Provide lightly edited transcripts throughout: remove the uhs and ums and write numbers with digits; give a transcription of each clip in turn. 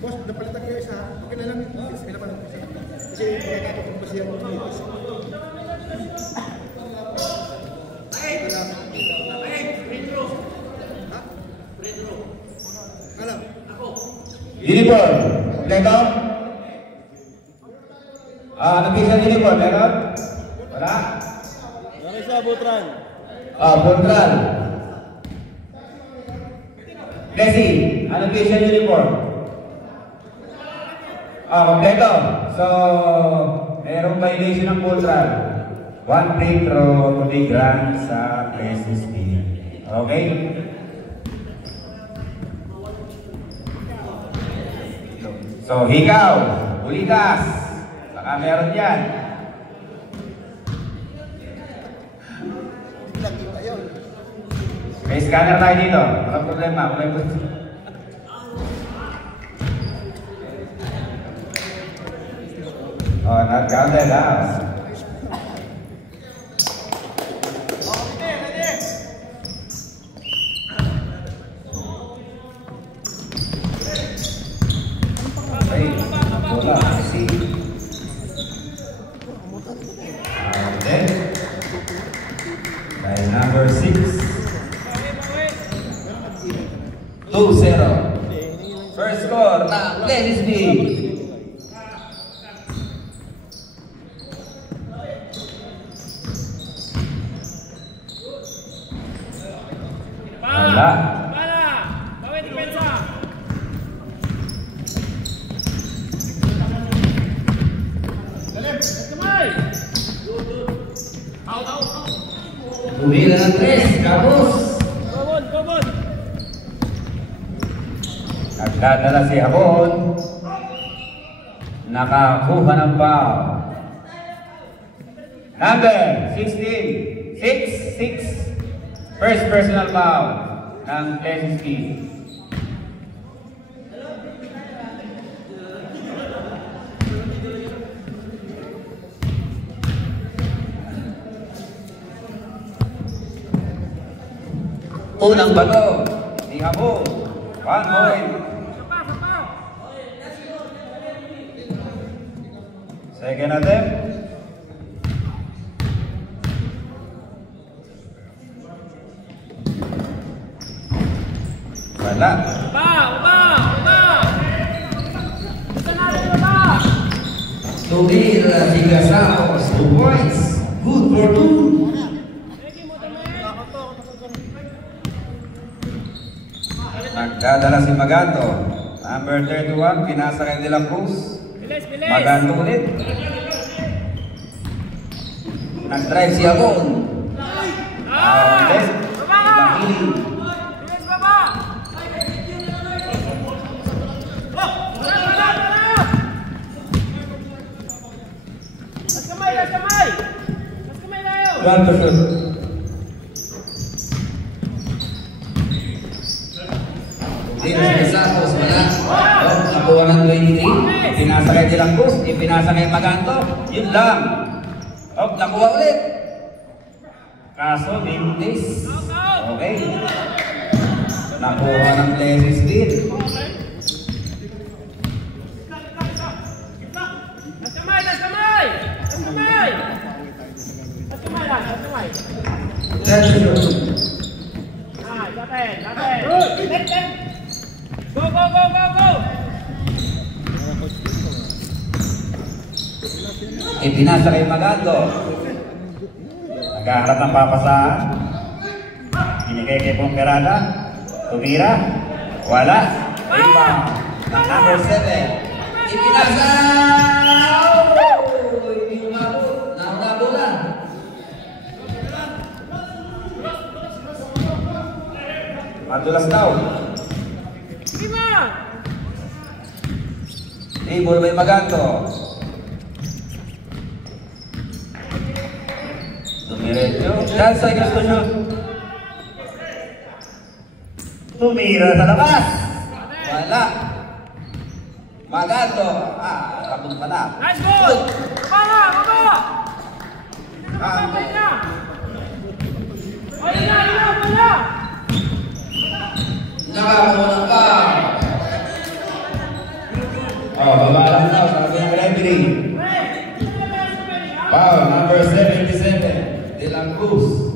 Boss, napalitan kayo isa. Okay na lang. Kasi pinapalit ko siya. Kasi pinakakatong pa siya. Uniform, kompleto? Nag-isang uniform, meron? Wala? Meron siya, Butran. Butran. Desi, nag-isang uniform? Kompleto. So, merong violation ng Butran. 1 free throw to be granted sa Presis team. Okay? So, hikaw, bulitas, saka meron yan. May scanner tayo dito, walang problema, walang problema. Not counted, ha? Number 6 2-0 first score na Leslie. Wala. Bawin depensa. Tumira ng 3, Kabus. Gobon. Nagdadala si Habon. Nakakuha ng foul. Number 16, 6-6. First personal foul ng Leslie. Unang bato ni Habon. 1 point. Second attempt. Wala. Tumira si Gasaos. 2 points. Good for 2. Nagdadala si Maganto. Number 31, pinasa kay De La Cruz. Maganto ulit. Nag-drive si Habon. Left. Tapos wala. Nakuha ng 23. Pinasa kay De La Cruz. Ipinasa kay Maganto. Yun lang. Nakuha ulit. Kaso, Mintis. Okay. Nakuha ng Lesis din. Ipinasa kay Maganto. Naghaharap ng papasahan. Binigay kay Pomperada. Tumira. Wala. Rebound. Number 7. Ipinasa. Hindi umabot. Nauna bola. Madulas daw. Table by Maganto. Dumiretso. Dan sa gusto nyo. Tumira sa labas. Wala. Maganto. Kabog pala. Nice ball! Baba! Nakakuha pa. Oh, baba lang daw, sabi ng referee. Foul, number 77, De La Cruz.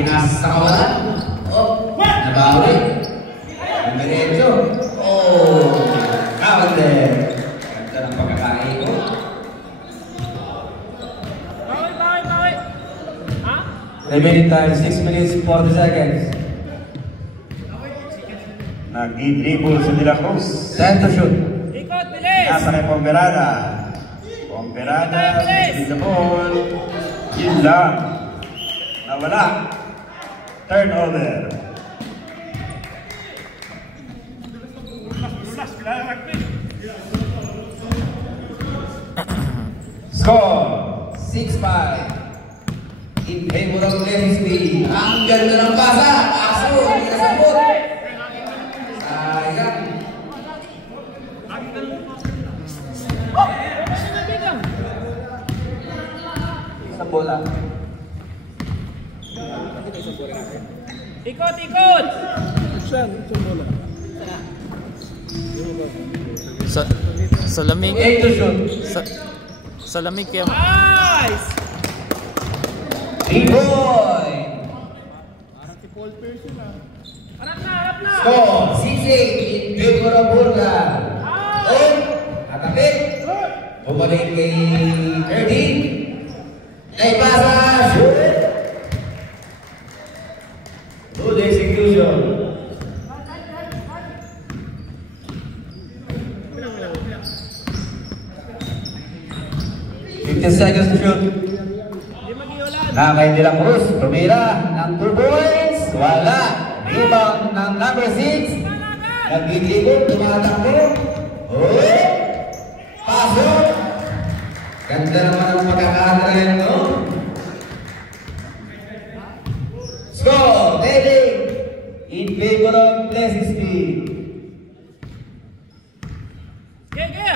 Pinasa sa kawalan. Oh, nabawi. Diretso. Oh, counter. Ganda ng pagkakain ko. Remaining time 6 minutes 40 seconds. Nag-dribble sa De La Cruz. Time to shoot. Ikot, bilis! Nasa kay Pomperada. Pomperada, with the ball. Yun lang. Nawala. Turnover. Score 6-5. In favor of Leslie. Ang ganda ng pasa. Aso, hindi nasabot. Sayang. Isang bola. Ikot, ikot! Sa lamig. 8 to shoot. Sa lamig kaya Nice! 3 point. Harap na, harap na! Score 6-8 in favor of Burga. Oh, natapit. Bumalik kay 13. Naipasa. Shoot. Good execution. Seconds to shoot. Kay De La Cruz, tumira ng 2 points. Wala. Rebound ng number 6. Nag-dribble, tumatakbo. Oh! Pasok! Ganda naman ang pagkakadrayan, no? Score! Heading! In favor of Leslie. Kaya!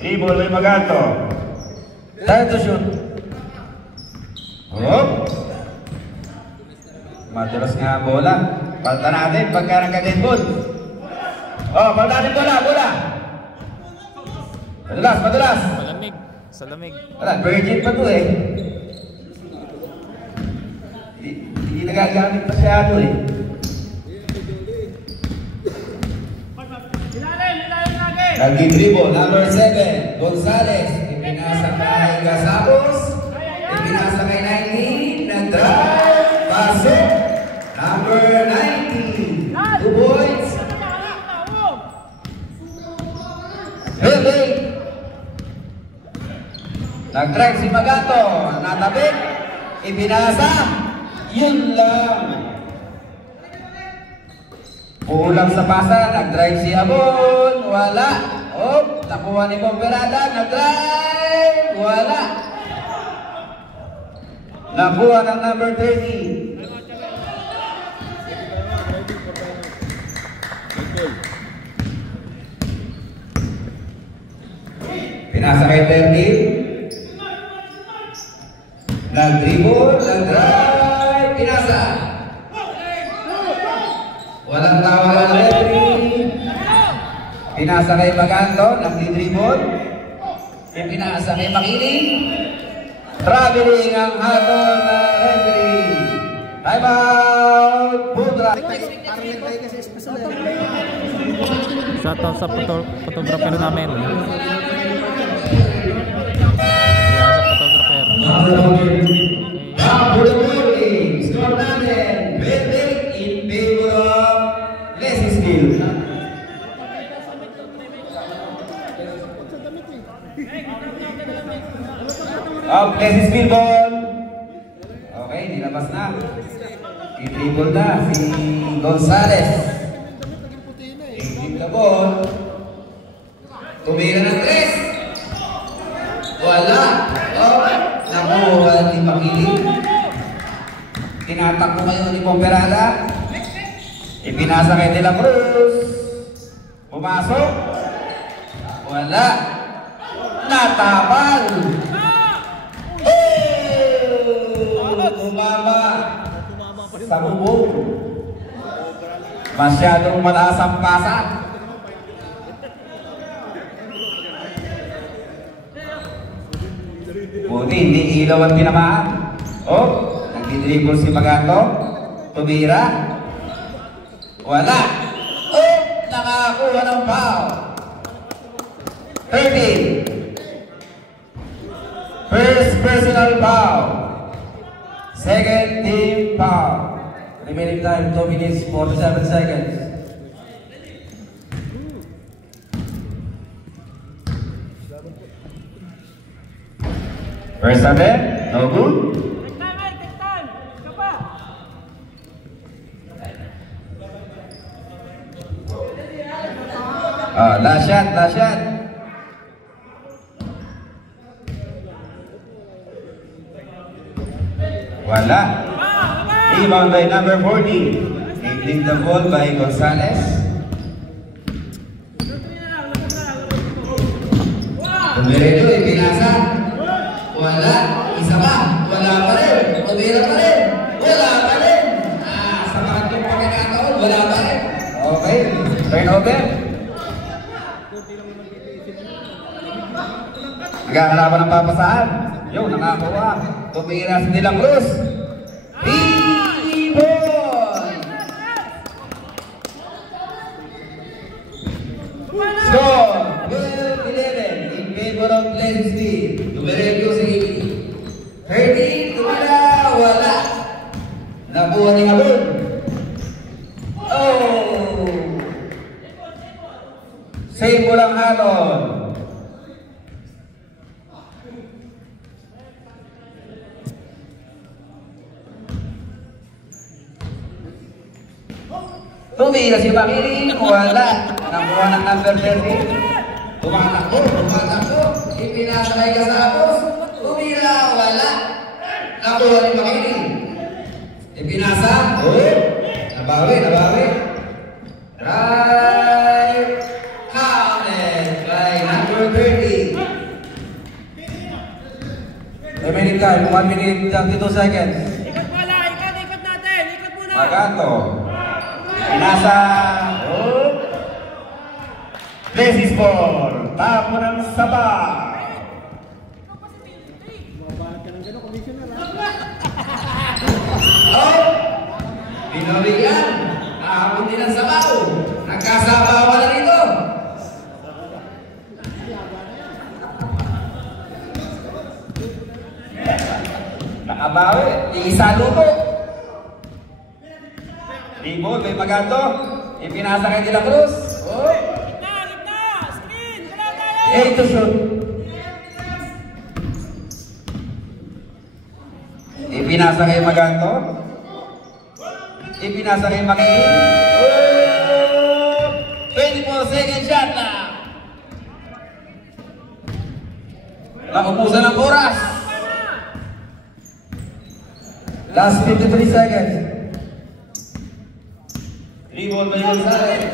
Dribble may Maganto. Time to shoot. Oh! Madulas nga ang bola. Palta natin pagka nagka-dead ball. Oh, palta natin bola, bola! Madulas, madulas! malamig. Sa lamig. Wala, virgin pa to eh. Hindi nagagamit masyado eh. Ilalim lagi! Nag-dribble, number 7, Gonzales. Ipinasa kay Gasapos. Ipinasa kay 19. Nag-drive. Pasok. Number 19. 2 points. Building. Nag-drive si Magato. Natabik. Ipinasa. Yun lang. Kulang sa pasa. Nag-drive si Abon. Wala. Oh, nakuha ni Pomperada. Nag-drive. Wala. Nakuha ng number 30. Pinasa kay 30. Nag-dribble, nag-drive, pinasa. Walang tawagan ng referee. Pinasa kay Maganto, nag-dribble. Pinasa kay Makiling. Traveling ang hatol na referee. Time out, Putra. Shoutout sa photographer namin. Score natin, Belgium in favor of Leslie. Up, Leslie ball. Okay, nilabas na. I-dribble na si Gonzales. I-dribble the ball. Tumira ng 3. Wala. Oh, nakuha ni Makiling. Tinatakbo ngayon ni Pomperada. Ipinasa kay De La Cruz. Pumasok. Wala. Natapal. sa bubong. Masyadong mataas ang pasa. Buti, hindi ilaw ang tinamaan. Oh, nagdidribble si Maganto. Tumira. Wala. Oh, nakakuha ng foul. 30. First personal foul. Second team foul. Remaining time 2 minutes 47 seconds. First attempt, no good. Take time, Mike. Take time. Ika pa. Last shot, last shot. Wala. Rebound by number 40. Taking the ball by Gonzalez. Tumireto, ipinasa. Wala. Isa pa. Wala pa rin. Tumira pa rin. Wala pa rin. Sa mga itong pagkakataon, wala pa rin. Okay. Turnover. Nagkakalaban ng papasahan. Yo, nakakuha. Tumira sa De La Cruz. Rebound! Score! 12-11 in favor of Leslie. Tumireto si 30. Tumira. Wala. Nakuha ni Abon. Oh! Save mo lang Alon. Tumira si Bakiri, wala. Nakuha ng number 30. Tumatakbo, tumatakbo. Ipinasakay ka sa apos. Tumira, wala. Nakuha ni Bakiri. Ipinasa. Nabawi, nabawi. Drive. Counted by number 30. Remaining time, 1 minute 32 seconds. Ikot wala. Ikot natin. Ikot muna. Maganto. Pinasa. Lazy Sport. Tapo ng saba. Oh! Pinabigyan. Aabot din ang sabaw. Nagkasabawan na rito. Nakabawi. Isa luto. Ribol, may Maganto. Ipinasa kay De La Cruz. Oh! Gitna. Screen. Wala tayo. 8 to shoot. Ipinasa kay Maganto. Ipinasa kay Makiin. Oh! 24 second shot na. Naubusan ng oras. Last 53 seconds. Rebound by Gonzalez.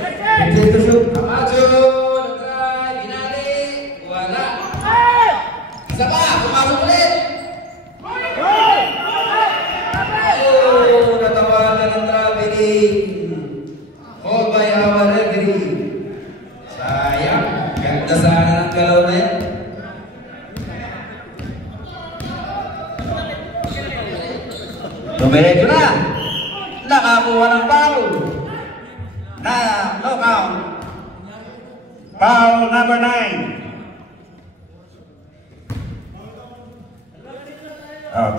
15 to shoot. Camacho. Nag-try. Binali. Wala. Isa pa. Pumasok ulit. Oh, natawagan ng traveling. Called by our referee. Sayang. Ganda sana ng galaw na yan. Tumireto na. Nakakuha ng foul. No count. Foul number 9.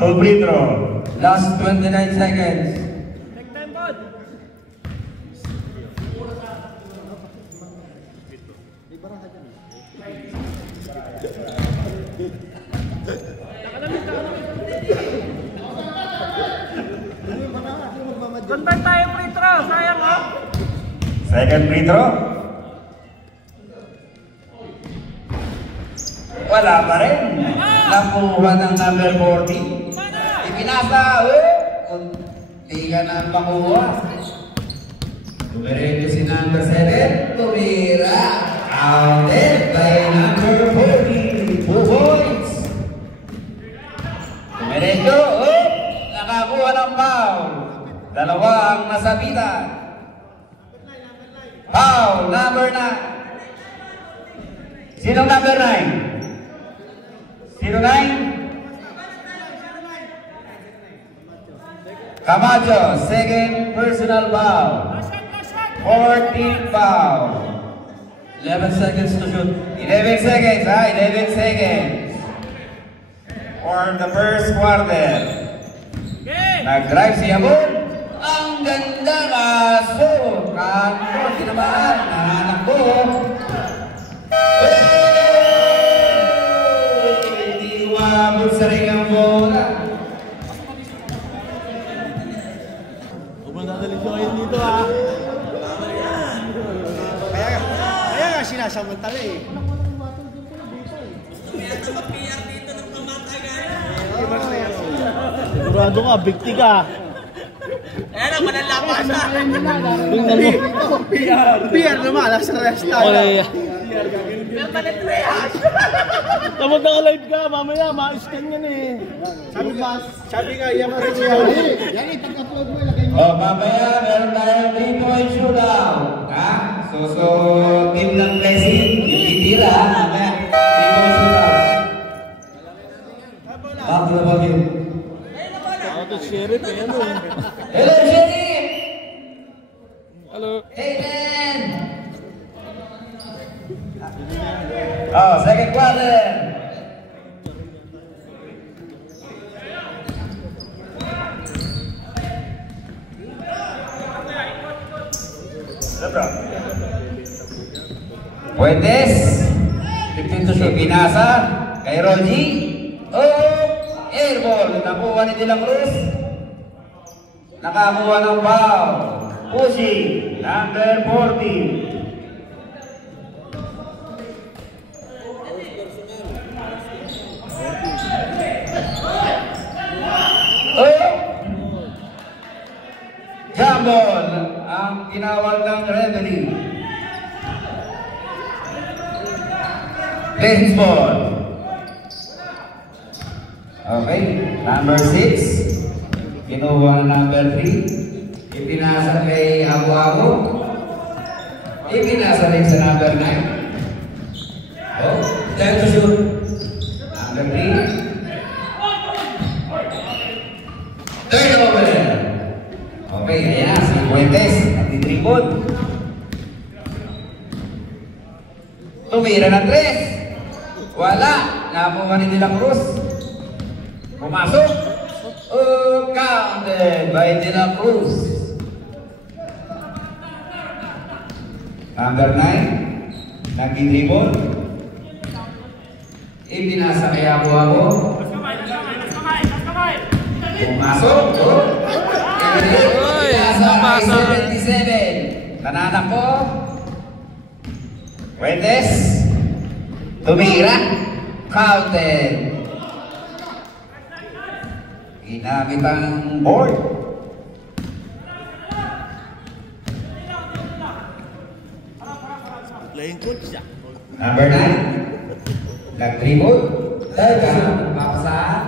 Full free throw. Last 29 seconds. Take time, bud. Contact tayo free throw. Sayang, ha? Second free throw. Wala pa rin. Nakuha ng number 40. Ipinasa. Hindi ka na makuha. Tumireto si number 7. Tumira. Counted by number 40. 2 points. Tumireto. Nakakuha ng foul. Dalawa ang nasabitan. Foul, number 9. Sinong number 9? Sino 9? Camacho, second personal foul. 14 foul. 11 seconds to shoot. 11 seconds, 11 seconds. For the first quarter. Nag-drive si Abon. Ang ganda kaso. Kanto, tinamaan. Nahanap ko. Hindi umabot sa ring ang bola. Huwag mo dadalhin ko kayo dito ha. Kaya nga sinasamantala eh. Sigurado ka, bigti ka. Ayan ang manalapasa. PR naman, nasa restaurant. Okay. Tamad na ka-live ka, mamaya, ma-scan yan eh. Sabi nga, yan ang yan eh, pag-upload mo, ilagay mo. Oh, mamaya meron tayong 3-point shootout. Ha? So, team ng Blessing, titira. Mamaya, 3-point shootout. Back to the podium. Ako to sheriff eh, ano eh. Hello, Sheriff! Hello. Hey, man! Oh, second quarter. Puentes. 15 to shoot. Pinasa kay Rogi. Oh, airball. Nakuha ni Dilang Cruz. Nakakuha ng foul. Pushing. Number 40. Jambol ang tinawag ng referee. Baseball. Okay, number 6. Kinuha ng number 3. Ipinasa kay Abu-Abu. Ipinasa rin sa number 9. Oh, time to shoot. Number 3. Turnover. Okay, ayan, si Puentes, nagtitripod. Tumira ng 3. Wala, nakuha ni Dilang Cruz. Pumasok. Oh, counted by Dilang Cruz. Number 9, nagtitripod. Ibinasa kay Abu-Abu. Pumasok. Oh. Uy, napasa. 77. Tananak ko. Puentes. Tumira. Counted. Ginamit ang board. Playing coach siya. Number 9. Nag-dribble. Papasahan.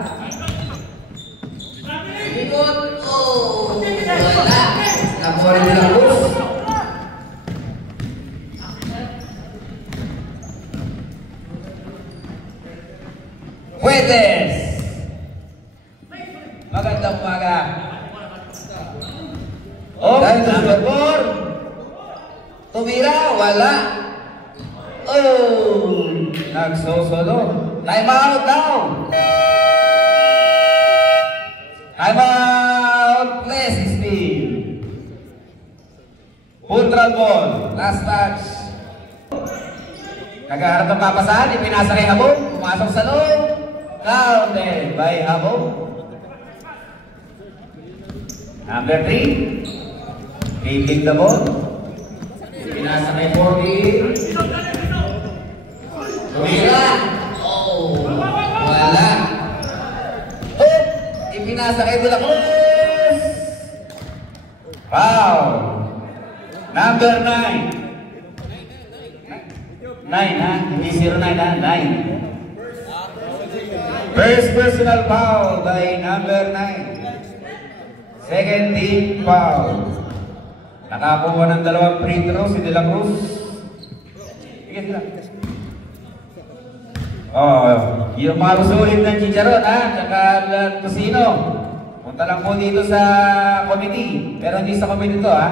Ikot. Oh, wala. Nakuha rin Dilang Cruz. Puentes. Magandang umaga. Oh, number 4. Tumira, wala. Oh, nagsosolo. Time out daw. Time out. Please speed. Full-throw ball. Last touch. Naghaharap ng papasahan. Ipinasa kay Habong. Pumasok sa loob. Counted by Habong. Number 3. Dribbling the ball. Ipinasa kay 40. Tumira. Oh, wala. Oh, ipinasa kay Dilang Cruz. Foul. Number 9. 9 ha? Hindi 09 ha? 9. First personal foul by number 9. Second team foul. Nakakuha ng 2 free throw si De La Cruz. Sige sila. Oh, yung mga usulit ng Chicharon ha, tsaka Tusino. Punta lang po dito sa committee. Pero hindi sa committee to ha.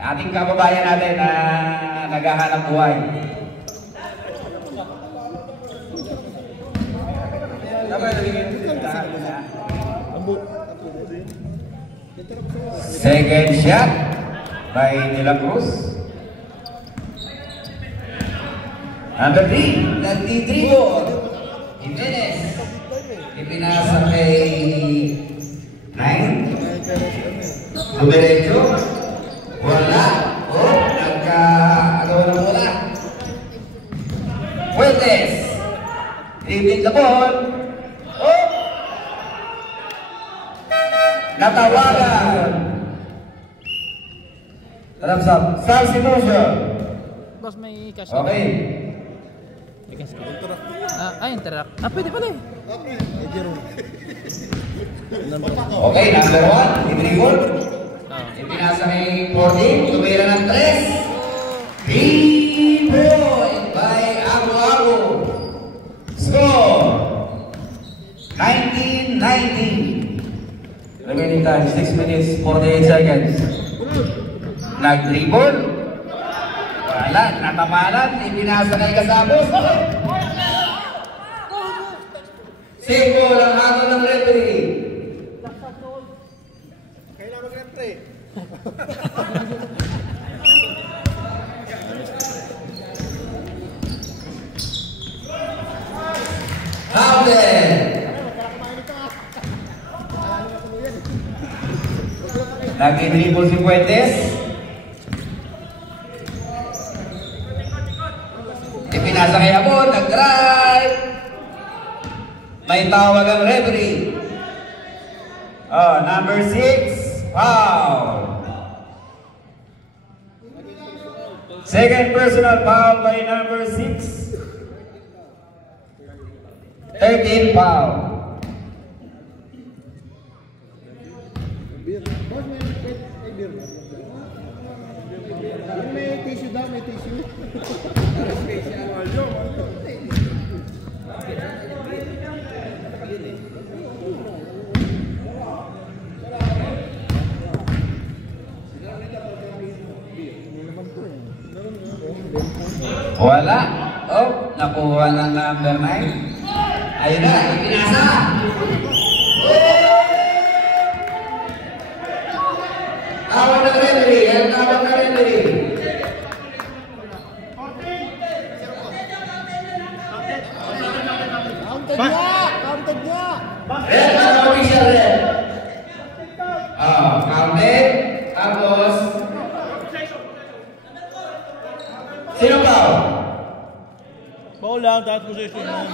Ating kababayan natin na naghahanap buhay. Second shot by De La Cruz. Number 3, nagtitribol. Jimenez. Ipinasa kay 9. Dumiretso. Wala. Oh, nagka-agawa ng bola. Fuentes. Dribbling the ball. Oh! Natawagan. Thumbs up. Substitution. Boss, may cash. Okay. May cash. Interact. Pwede pala eh. Okay, number 1. Idribol. Ipinasa kay 14. Tumira ng 3. 3 point by Agu-Agu. Score 19-19. Remaining time 6 minutes 48 seconds. Nag-dribble. Wala, natamalan. Ipinasa kay Kasabos. Save ball ang hatol ng referee. Kailangan mag-referee. Howden. Nag-dribble si Fuentes. Ipinasa kay Abon, nag-drive. May tawag ang referee. Oh, number 6, foul. Second personal foul by number 6. 13 foul. May tissue daw, may tissue. Wala. Oh, nakuha ng number 9. Ayun na, ipinasa. Tawag ng referee. Yan tawag ng referee. Counted niya! Red ang official red. Counted. Tapos sino pa? Foul lang, tapos possession mo.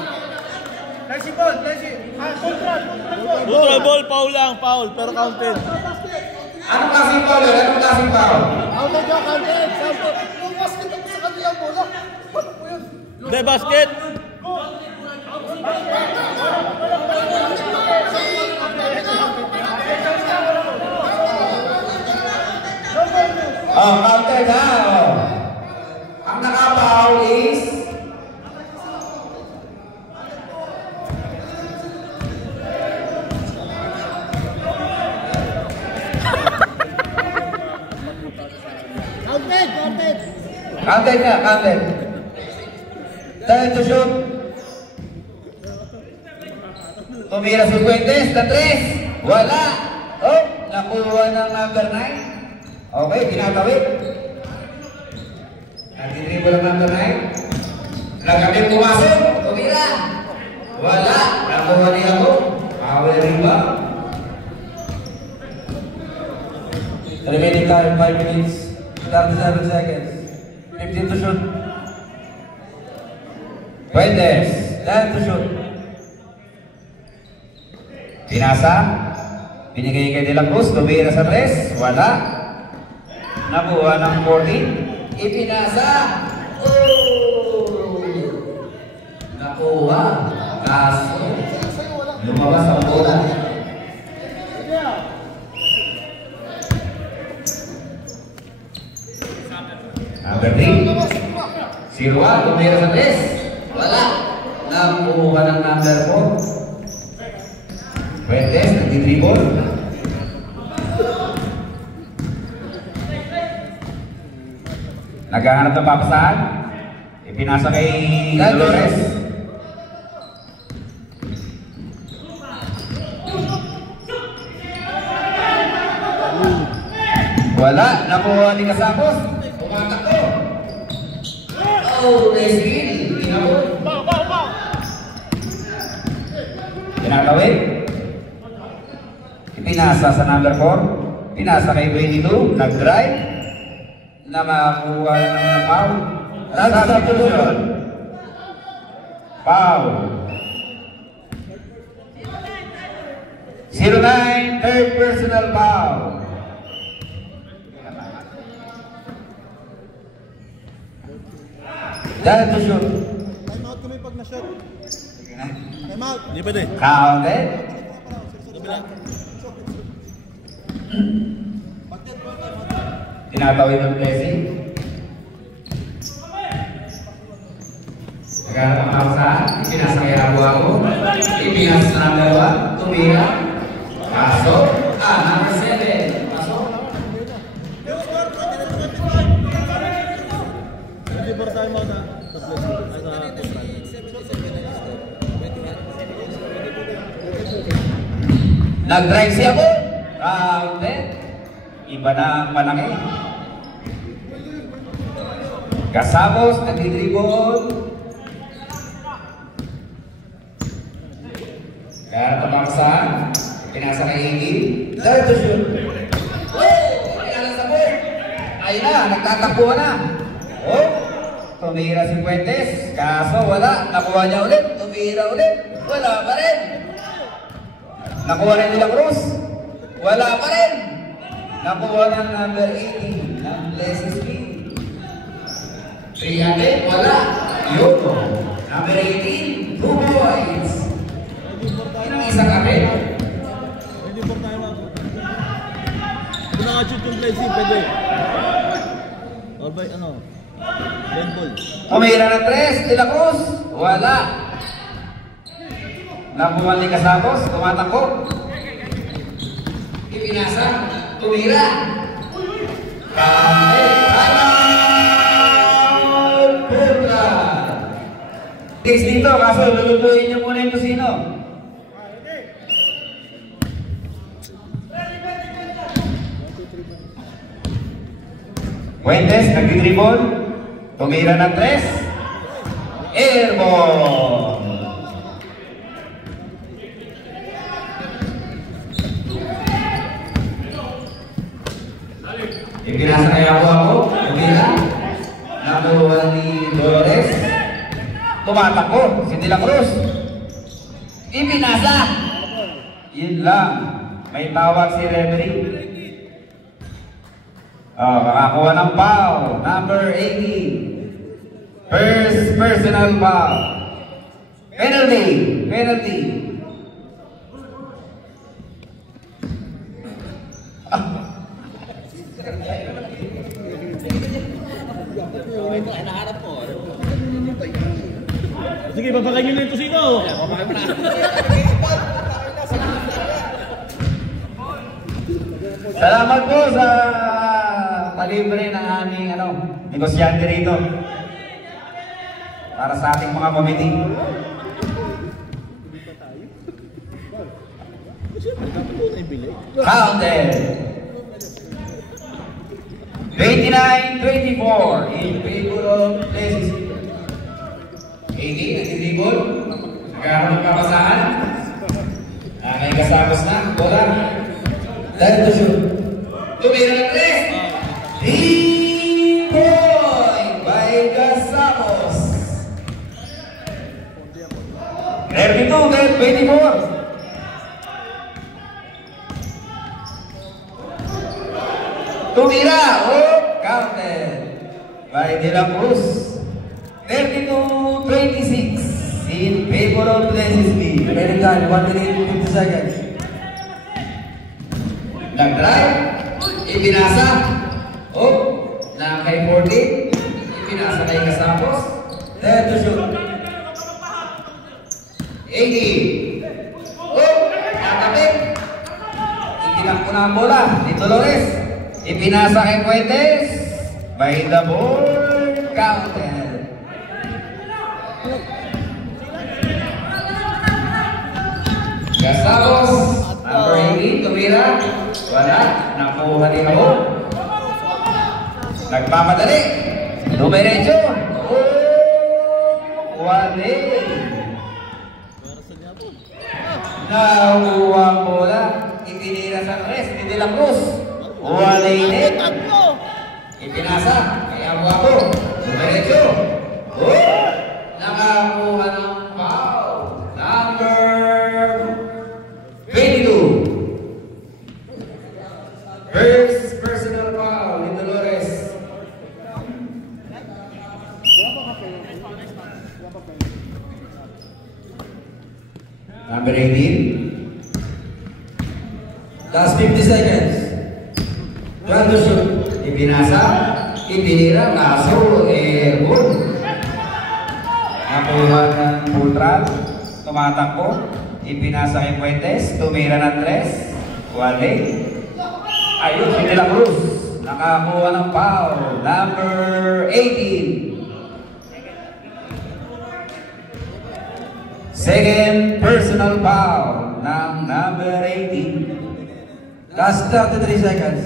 Nice ball, nice. Control. Neutral ball, foul lang, foul, pero counted. Anong klaseng foul yun? Anong klaseng foul? Counted niya, counted. Yung basket ako sa kanilang bola. Ano po yun? Hindi, basket. Counted na. Ang nakapaul is counted na, counted. Time to shoot. Tumira si Fuentes na 3. Wala. Oh, nakuha ng number 9. Okay, ginatawid. Nagtitribo lang number 9. Nagkabing pumasok. Tumira. Wala. Nakuha niya ako. Power rebound. Remaining time 5 minutes 37 seconds. 15 to shoot. Fuentes. 10 to shoot. Pinasa. Binigay kay De La Cruz. Tumira sa 3. Wala. Nakuha ng 14. Ipinasa. Oh! Nakuha. Kaso lumabas ang bola. Number 3. Si Juan, tumira sa 3. Wala. Nakuha ng number 4. Fuentes, nagdi-dribble. Naghahanap ng papasahan. Ipinasa kay Dolores. Wala. Nakuha ni Casamos. Tumatakbo. Oh, Resil. Tinawag. Tinatawid. Ipinasa sa number 4. Pinasa kay 22. Nag-drive. Na makakuha ng foul. Substitution. Foul. 09, third personal foul. Dahil to shoot. Time out kami pag na-shot. Time out. Hindi pwede. Counted. Tinatawid ng blessing. Naghanap ang kausahan. Ipinasa kay Abu-Abu. Ipinasa sa number 1. Tumira. Kaso. Number 7. Pasok. Hindi ba time out na? Sa Nag-drive siya po. Counted. Iba na ang malaki. Casamos, nagdi-dribble. Kaya tamaksan. Pinasa kay Iggy. Dahil to shoot. Oh! Pinasa sa board. Ayun na, nagtatakbo na. Oh! Tumira si Fuentes. Kaso wala. Nakuha niya ulit. Tumira ulit. Wala pa rin. Nakuha rin nila Cruz. Wala pa rin. Nakuha ng number 18 ng Blessings King. 300, wala. Yoko. Number 18, 2 points. Inang isang kapit. Hindi ba time out? Kung naka-shoot yung blessing, pwede. Or by ano? Ball ball. Tumira ng 3, De La Cruz. Wala. Nakuha ni Casamos, tumatakbo. Ipinasa, tumira. Tiis dito, kaso lulutuin niyo muna yung tusino. Fuentes, nagdi-dribble. Tumira ng 3. Airborne. Ipinasa kay ako, tumira. Nakuha ni Dolores. Tumatakbo si De La Cruz. Ipinasa. Yun lang. May tawag si referee. Makakuha ng foul. Number 18. First personal foul. Penalty. Penalty. Sige, papakain nyo na yung tusino. Salamat po sa palibre ng aming negosyante rito. Para sa ating mga committee. Counted. 29-24 in favor of Blessings. 80, nagdi-dribble. Nagkaroon ng kapasahan. May kasamos na. Bola. Dahil to shoot. Tumira ng 3. 3 point by Casamos. 32-24. Tumira. Oh, counted by De La Cruz. 32-26 in favor of Blessings King. Remaining time, 1 minute, 50 seconds. Nag-drive, ipinasa. Oh, na kay 40. Ipinasa kay Casapos. There to shoot. 80. Oh! Tatapik. Itinakbo na ang bola ni Dolores. Ipinasa kay Puentes. By the board. Counted. Casapos. Number 18. Tumira. Wala. Nakuha ni Habo. Nagpapadali. Dumiretso. Oh! Wali. Nakuha ang bola. Itinira sa tres ni De La Cruz. Wali din. Ipinasa. Kaya Abu. Dumiretso. Oh! Nakakuha ng foul. Number 22. First personal foul ni Dolores. Number 18. Last 50 seconds. Run to shoot. Ipinasa. Ipinira. Kaso. Airborne. Nakuha ng Pultral. Tumatakbo. Ipinasa kay Puentes. Tumira ng tres. Wale. Ayun, si De La Cruz. Nakakuha ng foul. Number 18. Second personal foul ng number 18. Last 33 seconds.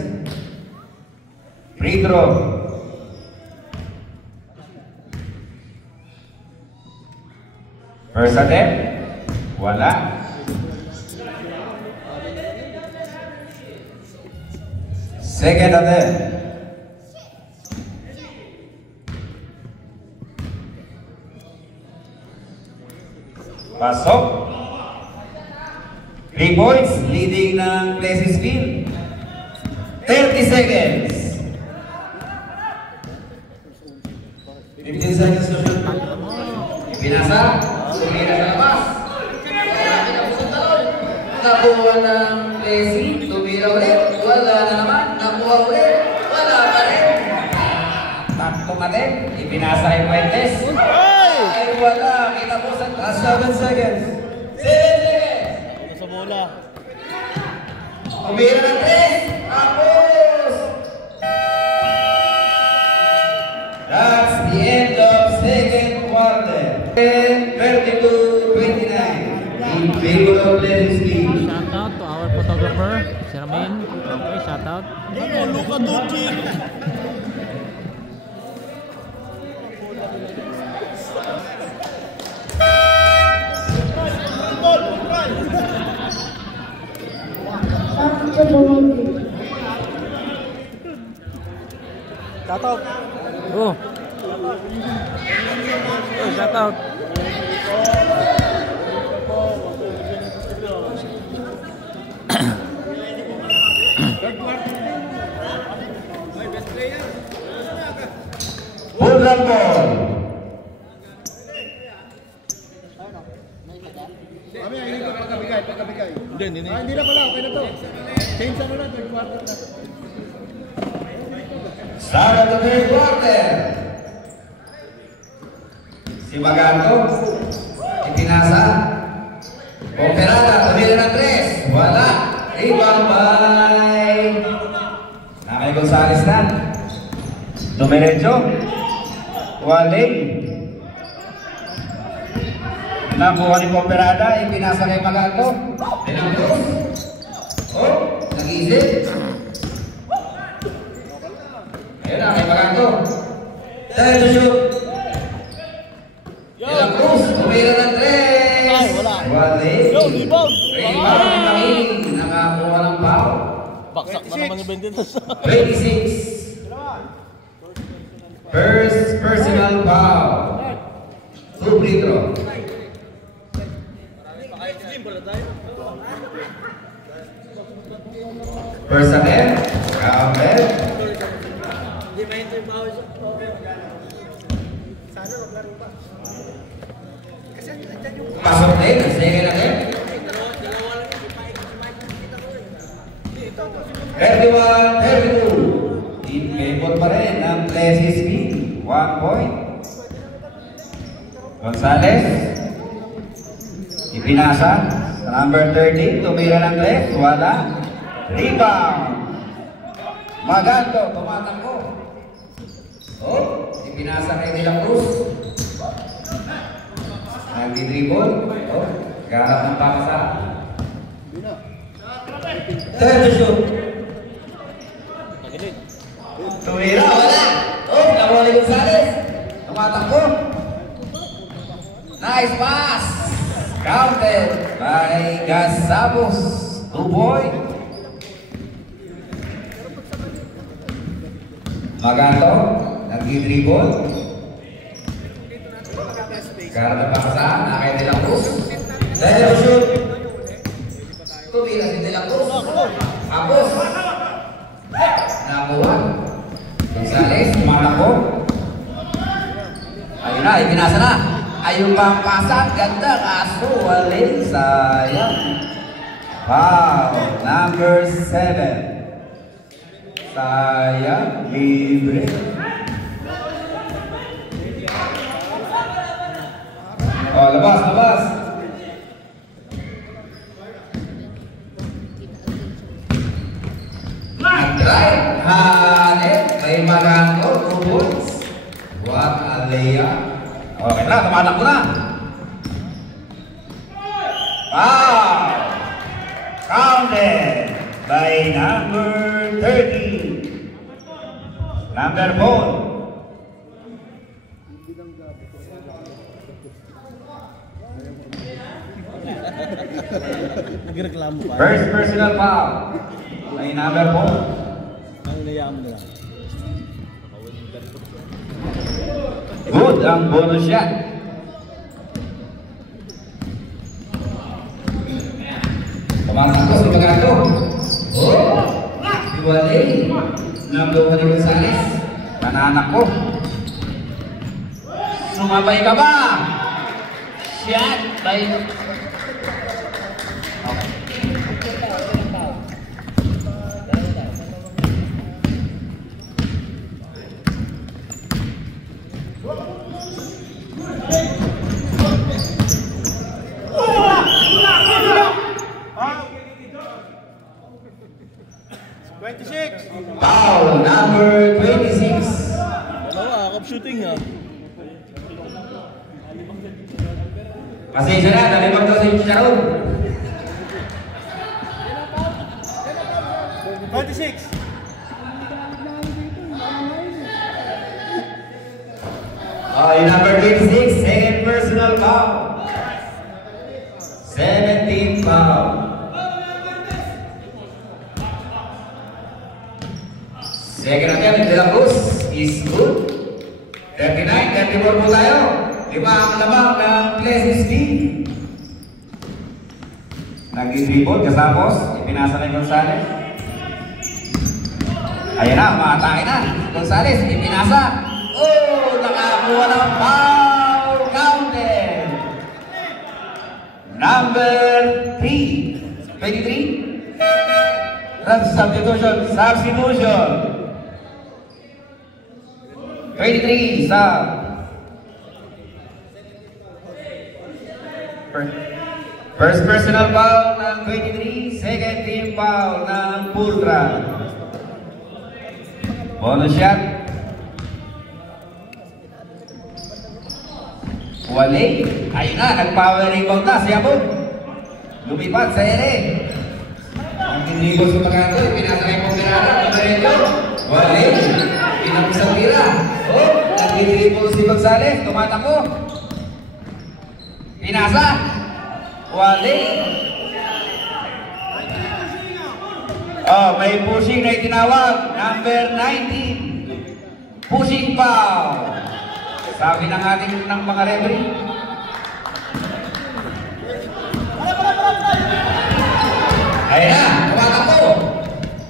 Free throw. First attempt. Wala. Second attempt. Pasok. 3 points, leading ng Pleasantville. 30 seconds. 15 seconds to shoot. Pinasa. Sumira sa labas. Nakuha ng Pleasantville. Tumira ulit. Wala na naman. Nakuha ulit. Wala pa rin. Tatlong attempt. Ipinasa kay Puentes. Ay wala. Kita mo sa last 7 seconds. 7 seconds. Sa bola. Tumira ng 3. Tapos. That's the end of second quarter. 32-29. In favor of Pleasantville. Shout out to our photographer, Sherman. Okay, shout out. Luka Doncic. Shout out. Oh. Oh, shout out. Pultral ball. Hindi na. Hindi na pala, okay na to. Change na lang, third quarter na. Start of the third quarter. Si Maganto. Ipinasa. Operada. Tumira ng 3. Wala. Rebound by Nakay Gonzales na. Dumiretso. Waling. Nakuha ni Operada. Ipinasa kay Maganto. Pinangko. Oh, nag-isip. Ayun na, kay Maganto. Time to shoot. De La Cruz, tumira ng 3. Ay, wala. Wale. Yo, rebound. Rebound ng Making. Nakakuha ng foul. Baksak na naman yung 22. 26. First personal foul. 2 free throw. First attempt. Counted. Pasok din. Second attempt. 31-32. In favor pa rin ng Pleasantville. 1 1 point. Gonzales. Ipinasa sa number 13. Tumira ng left. Wala. Rebound. Magando. Tumatakbo. Oh, ipinasa kay De La Cruz. Nagdi-dribble. Oh, gahanap ng pakasa. Third shoot. Tumira, wala. Oh, nakuha ni Gonzales. Tumatakbo. Nice pass. Counted by Gasabos. 2 point. Magando. Nagdi-dribble. Karena paksa, nakay De La Cruz. Third shoot. Tumira si De La Cruz. Tapos nakuha. Gonzales, tumatakbo. Ayun na, ipinasa na. Ayun pang pasan, ganda kaso walin, sayang. Foul, number 7. Sayang, libre. Oh, labas, labas. Nag-drive, hanip, may Magando, 2 points. What a layup. Okay na, tumatakbo na. Counted by number 30. Number 4. Nagreklamo pa. First personal foul. Ay number 4. Ang nayam nila. Good ang bonus shot. Tumatakbo si Magando. Oh, iwalay. Nabuha ni Gonzales. Kananak ko. Sumabay ka ba? Shot by... Foul number 26. Dalawa, cup shooting ha. Pasensya na, nalibag daw sa yung chicharon. 26. Oh, yung number 26, second personal foul. 17 foul. Second attempt, De La Cruz is good. 39, 34 po tayo. 5 ang lamang ng Plessis B. Nag-dribble, kasapos, ipinasa na Gonzales. Ayan na, maatake na. Gonzales, ipinasa. Oh, nakakuha ng foul, counted. Number 3. 23. Substitution. 23, sub. First personal foul ng 23, second team foul ng Pultra. Bonus shot. Wale. Ayun na, nag-power rebound na si Abog. Lumipat sa ere. Ang tinigol sa Magando, pinasakay po Miranda. Wale. Pinapusang tira. Oh, nag-dribble si Gonzales, tumatakbo. Pinasa. Wale. Oh, may pushing na itinawag. Number 19. Pushing foul. Sabi ng ating ng mga referee. Ayan na, tumatakbo.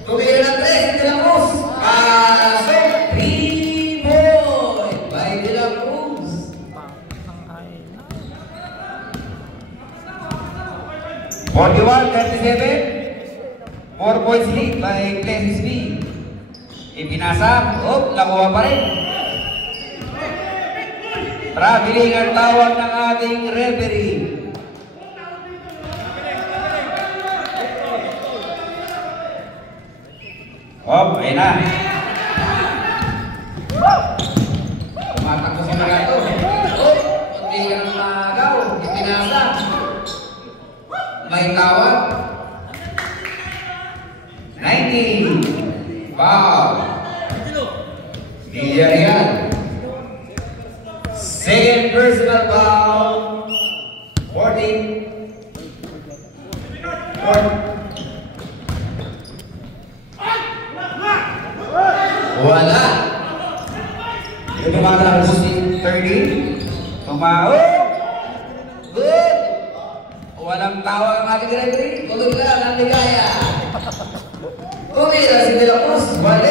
Tumira ng 3, De La Cruz. Pasok, 3 point by De La Cruz. 41-37. 4 points lead by Plessis B. Ipinasa, nakuha pa rin. Traveling ang tawag ng ating referee. Ayun na. Tumatakbo si Magato. Kunti ka ng magaw. Ipinasa. May tawag. 90. Foul. Villarreal. Second personal foul. 40. Wala. Yung tumala sa 30. Tumao. Good. Walang tawag ang ating referee. Tuloy lang ang ligaya. Tumira si De La Cruz. Wala.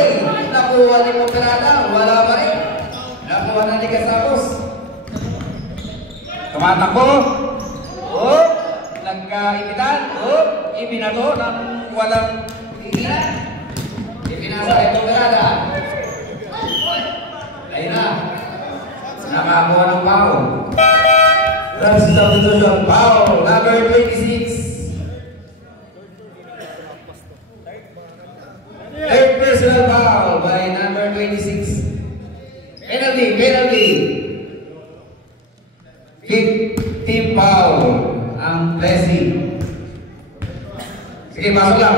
Nakuha ni Moperada. Wala pa rin. Nakuha na ni Casabos. Tumatakbo. Nagkaibitan. Ibinato ng walang tingin. Ipinasa kay Moperada. Ayun na. Nakakuha ng foul. Substitution foul. Number 26. Third personal foul by number 26. Penalty. 15 foul ang blessing. Sige, pasok lang.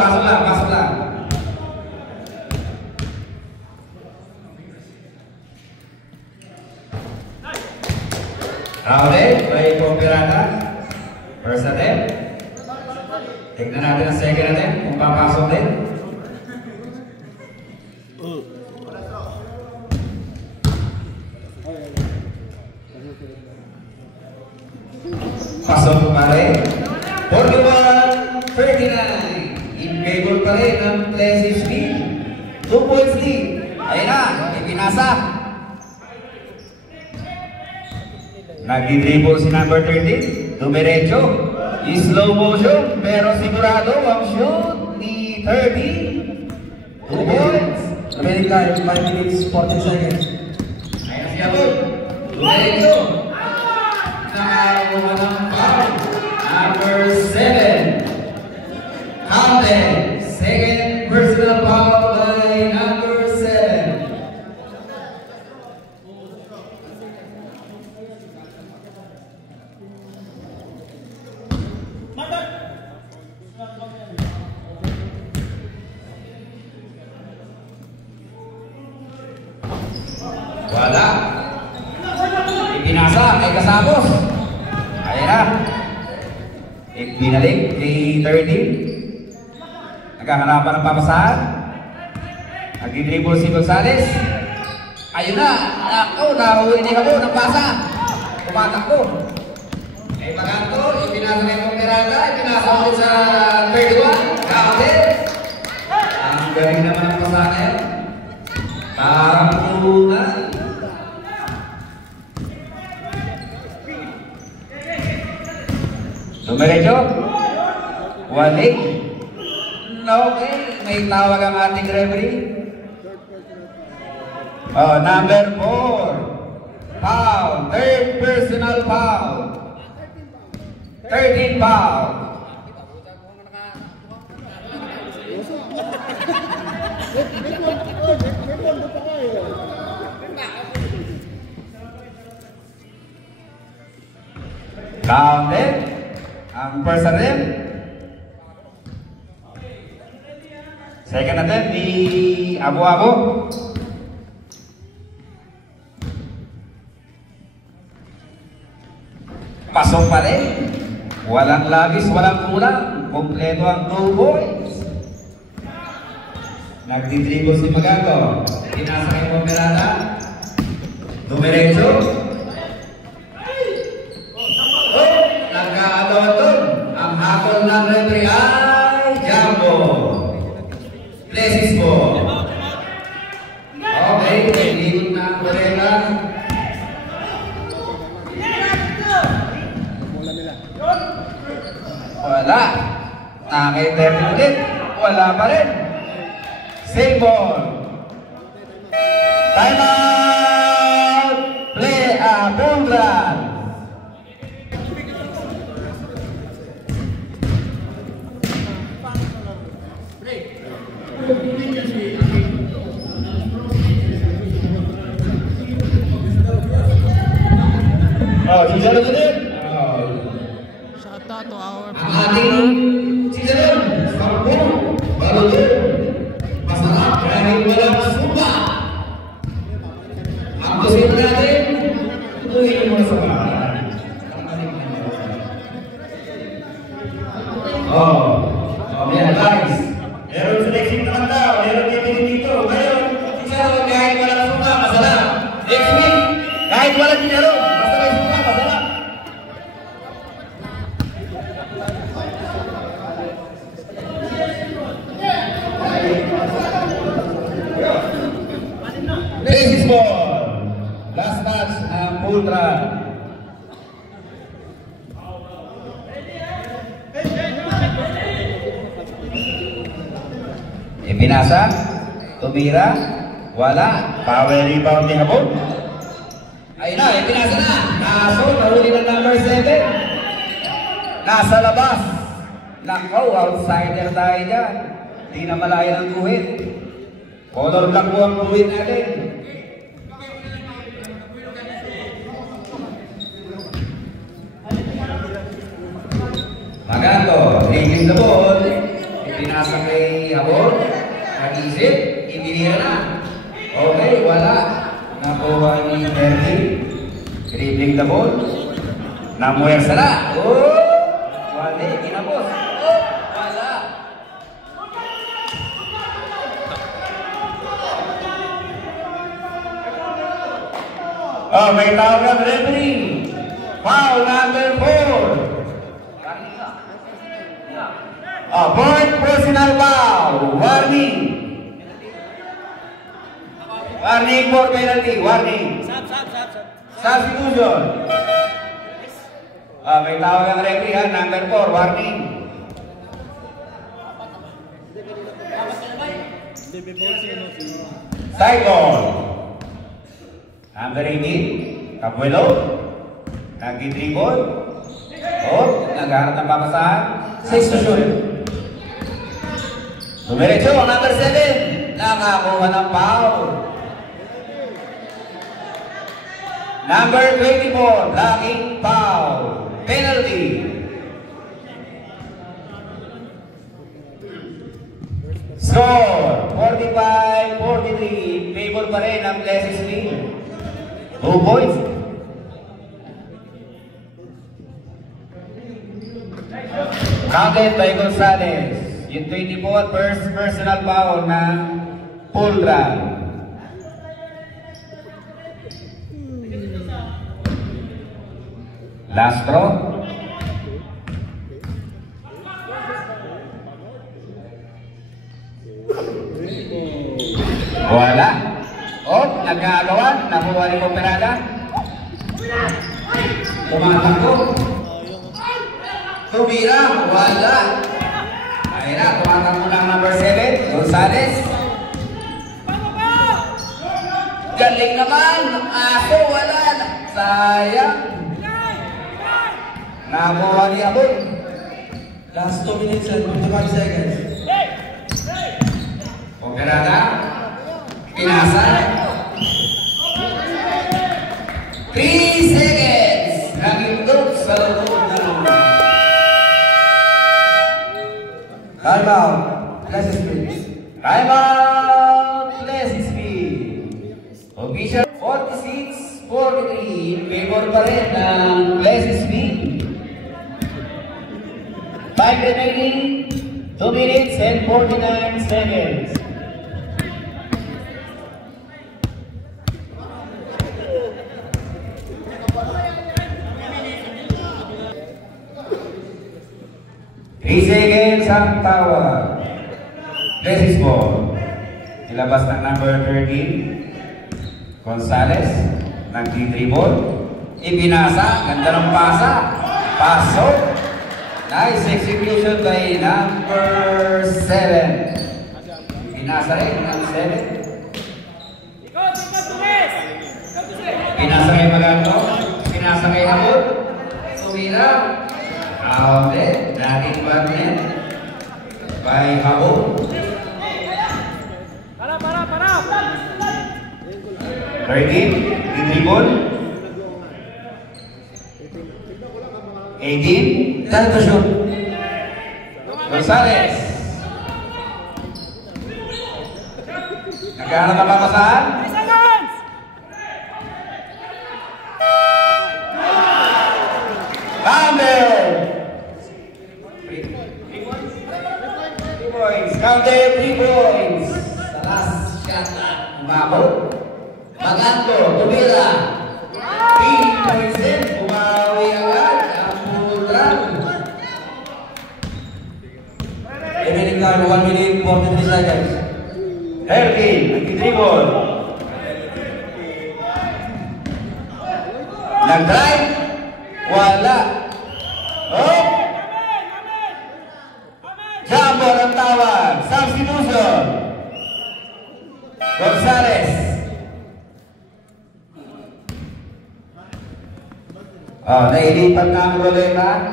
Rounded by Moperada. First attempt. Tignan natin ang second attempt kung papasok din. Pasok pa rin. 41-39. In favor pa rin ng Blessings lead. 2 points lead. Ayun na, ipinasa. Nag-dribble si number 13. Dumiretso. Slow motion. Pero sigurado ang shoot ni 30. 2 points. Remaining time, 5 minutes, 40 seconds. Ayun siya po. Dumiretso. Nakakuha ng foul. Number 7. Counted. Second personal foul by number 7. Wala. Ipinasa kay Casabos. Ayun na. Ibinalik kay 30. Nagkahanapan ng papasahan. Nag-dribble si Gonzales. Ayun na. Ako, nahuli ni Habo ng pasa. Tumatakbo. Kay Maganto, ipinasa kay Moperada. Ipinasa ulit sa 31. Counted. Ang galing naman ang pasahan yan. Tarang-tungan. Dumiretso. Walik. Okay. May tawag ang ating referee. Number 4. Foul. Third personal foul. 13 foul. Counted. Ang first attempt. Second attempt di Abu-Abu. Pasok pa rin. Walang labis, walang kulang. Kompleto ang 2 boys. Nagdidribble si Magato. Pinasa kay Moperada. Dumiretso. Nagkaatawa doon. Ang hakol ng referee ay Jambo. Blessings po. Okay, niligot na ang Borela. Wala. Nakay 30 ulit. Wala pa rin. Same ball. Time out. Play a Bundra. Oh, Cijalon ulit. Shout out to our Ang ating Cijalon, Sambung, Baludin, masarap dahil walang suka. Ang gusto natin, tuloy mo sa bahay. Yan guys. Meron selection naman daw. Meron din dito. Ngayon, Cijalon kahit walang suka, masarap. Next week, kahit walang Cijalon, basta may suka, masarap. basis ball. Last match ang Ultra. Ipinasa, tumira, wala. Power rebound ni Habon. Ayun na, ipinasa na. Kaso, nahuli ng number 7. Nasa labas. Nakaw, outsider tayo dyan. Di na malaya ng guhit. Color black po ang guhit natin. Maganto, taking the ball. Ipinasa kay Habon. Nag-isip, ibinira na. Okay, wala. Nakuha ni Terry. Dribbling the ball. Namuwersa na. Oh! Wali, ginapos. Oh! Wala. Oh, may tawag ang referee. Foul number 4. Oh, board personal foul. Warning. Warning for penalty. Warning. Substitution. Oh, may tawag ang referee ha. Number 4. Warning. Side ball. Number 18. Cabuelo. Nag-dribble. Oh, nagharap ng papasahan. Substitution. Dumiretso, number 7. Nakakuha ng foul. Number 24, blocking foul. Penalty. Score, 45-43. Favor pa rin ang Blessings team. 2 points. Counted by Gonzalez. Yung 24, first personal foul ng Pulra. Last throw. Wala. Oh, nagkagawan. Nakuha ni Poperada. Tumatakbo. Tumira. Wala. Ayun na, tumatakbo ng number 7. Gonzalez. Galing naman. Aso, wala. Sayang. Nakuha ni Abon. Last 2 minutes and 25 seconds. Operada. Pinasa. 3 seconds. Nag-improve sa loob na loob. Time out. Let's speed. Time out. Let's speed. Official 46-43. Favor pa rin ng Let's speed. 5 remaining. 2 minutes and 49 seconds. Seconds ang tawag. Basis ball. Ilabas ng number 13. Gonzalez. Nag-dribble. Ipinasa. Ganda ng pasa. Pasok. Nice execution by number 7. Pinasa rin ng 7. Pinasa kay Maganto. Pinasa kay Habon. Sumira. Outlet. Dating partner by Habon. Dribble. 18. Time to shoot. Gonzales. Nagkahanap ng papasahan. Campbell. 3 points. Counted 3 points. Sa last shot na umabot. Magando, tumira. 3 points din. Umawi agad. Ang Ultran. Remaining time, 1 minute, 43 seconds. Herkin, nag-dribble. Nag-drive. Wala. Oh! Jumper ang tawag. Substitution. Gonzales. Nailipat na ang roleta.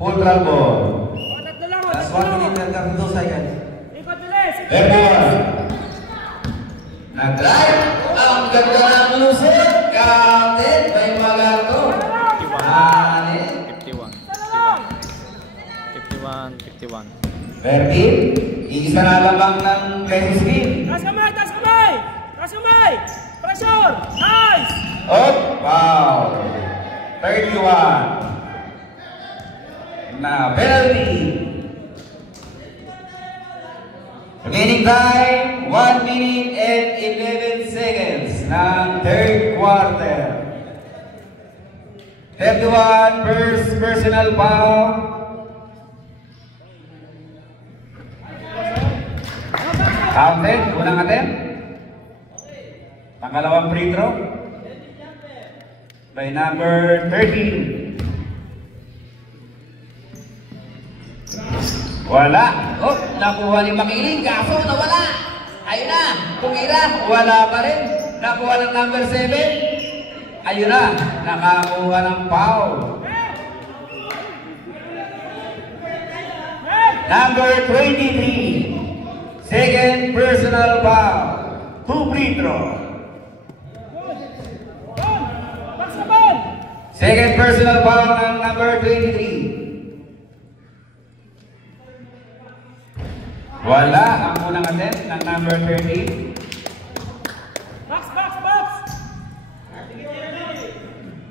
Full ball. Last 1 minute and 32 seconds. Everyone. Nag-drive. Ang ganda ng lusot. Captain, may Magarto. 51. Bertin, iisa na lamang ng Crazy Speed. Taas kamay! Pressure! Nice! Oh, wow. 31. Na penalty. Remaining time, 1 minute and 11 seconds ng third quarter. 31 first personal foul. Counted, unang attempt. Pangalawang free throw. By number 13. Wala. Oh, nakuha ni Makiling, kaso nawala. Ayun na, tumira. Wala pa rin. Nakuha ng number 7. Ayun na, nakakuha ng foul. Number 23. Second personal foul. 2 free throw. Second personal foul ng number 23. Wala ang unang attempt ng number 30. Box!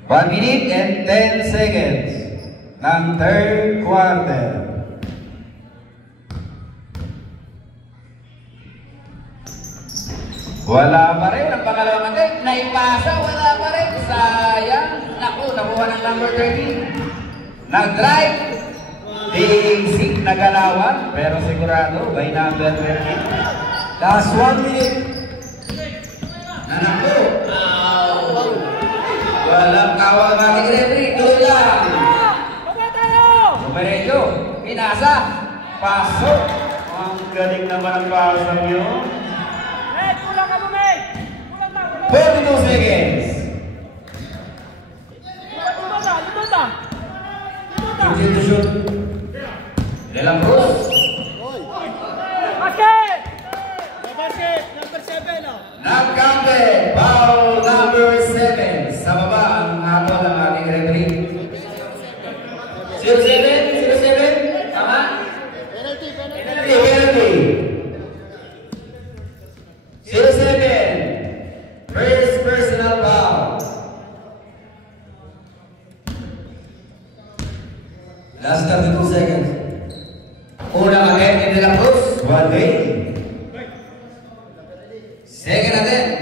1 minute and 10 seconds ng third quarter. Wala pa rin ang pangalawang attempt. Naipasa, wala pa rin. Sayang. Naku, nakuha ng number 30. Nag-drive. Basic na galawan, pero sigurado by number 30. Last 1 minute. Nanako. Walang kawal nating referee. Tuloy lang. Numerito. Pinasa. Pasok. Ang galing naman ang pasa nyo. 42 seconds. Continue to shoot. Lelang Cruz. Basket! Number 7, oh. Nag-counted. Foul number 7. Sa baba ang habol ng ating referee. 07? Tama? Penalty. 07. First personal foul. Last 32 seconds. Unang attempt ni Lelang Cruz. 1 day. Second attempt.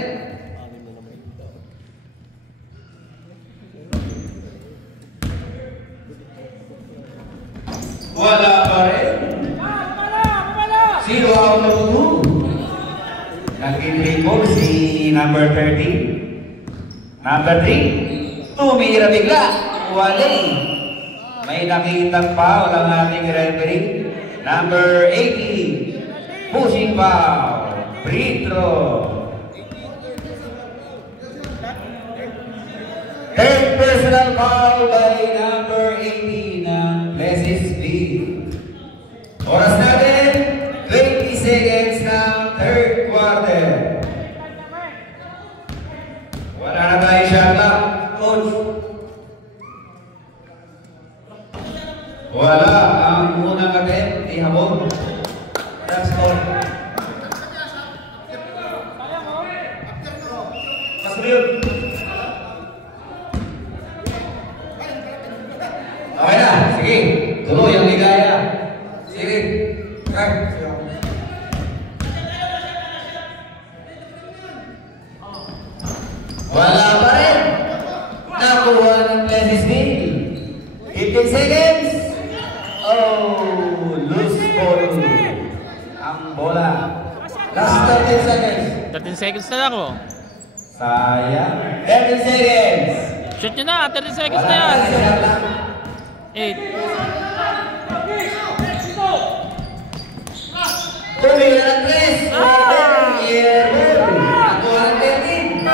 Wala pa rin. Zero out of 2. Nag-dribble si number 30. Number 3. Tumira bigla. Wali. May nakitang foul ang ating referee. Number 80. Pushing foul. Free throw. Third personal foul by number 80 ng Blessed Speed. Oras natin, 20 seconds ng third quarter. ang unang attempt ni Habon. That's all. Mas yun. Okay na, sige. Tuloy ang ligaya. Sige. Okay. Wala pa rin. Nakuha ng Pleasantville. 15 seconds. Oh, loose ball. Ang bola. Last 13 seconds. 13 seconds na lang oh. Sayang. 13 seconds. Shoot nyo na, 30 seconds na yan. 8. Tumira ng 3. Airborne. Nakuha ng 13.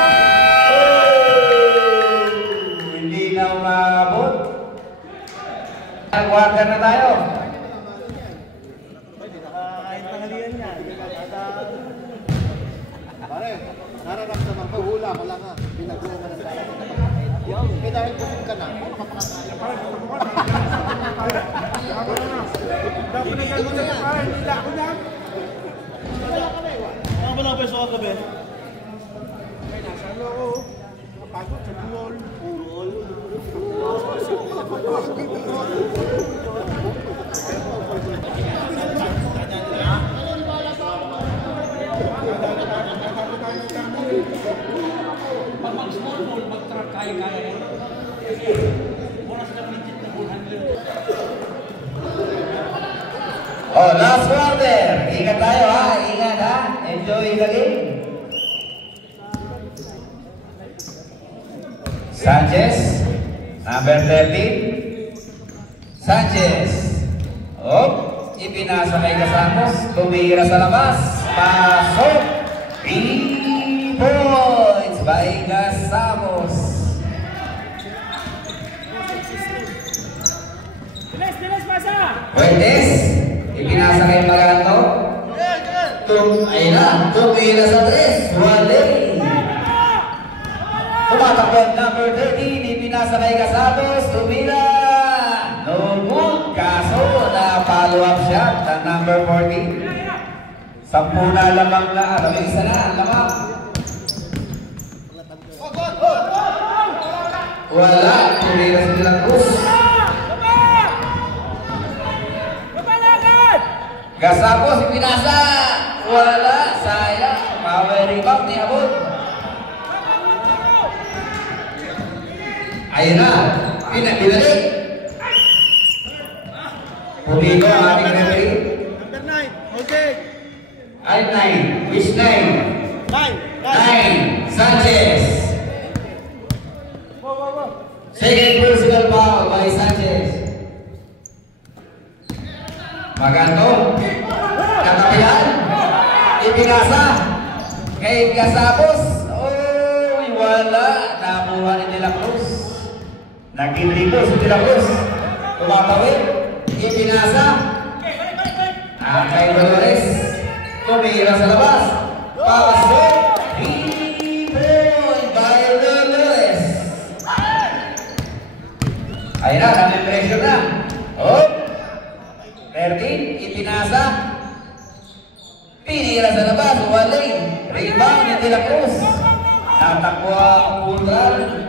Hindi na umabot. Quarter na tayo. Kahit tanghalian niya. Pare, nararamdaman ko, hula ko lang ha. Binagawa mo ng dala. Eh dahil busog ka na, ano ka pakakain? Dapat na gano'n na pare, hindi ako na. Ano ba lang peso ka gabi? Ay, nasa ano ako. Kapagod sa duol. Oh, last quarter. Ingat tayo ha. Ingat ha. Enjoy the game. Sanchez, number 13. Sanchez. Ipinasa kay Casamos. Tumira sa labas. Pasok. 3 points by Casamos. Fuentes. Ipinasa kay Maganto. Ayun na. Tumira sa 3. Wale. Tumatakbo number 13. Ipinasa kay Casamos. Tumira. No good. Kaso na follow up shot ng number 14. 10 na lamang na. Isa na. Lamang. Wala. Tumira sa Dilang Cruz. Gasapos ipinasa. Wala. Sayang. Power rebound ni Abon. Ayun na. Pinabalik. Puligo ang ating referee. Number 9, okay. Ay, 9. Which 9? 9. 9. Sanchez. Second personal foul by Sanchez. Maganto. Katapian. Ipinasa. Kay Gasapos. Oh, wala. Nakuha ni De La Cruz. Nagkindrito si De La Cruz. Tumatawid. Ipinasa. Kay Dolores. Tumira sa labas. Pasok. 3 point by Dolores. Ayun na, nami-pressure na. Oh. 13, ipinasa. Pinira sa labas, walay. Rebound ni De La Cruz. Natakbo ang Pulgar.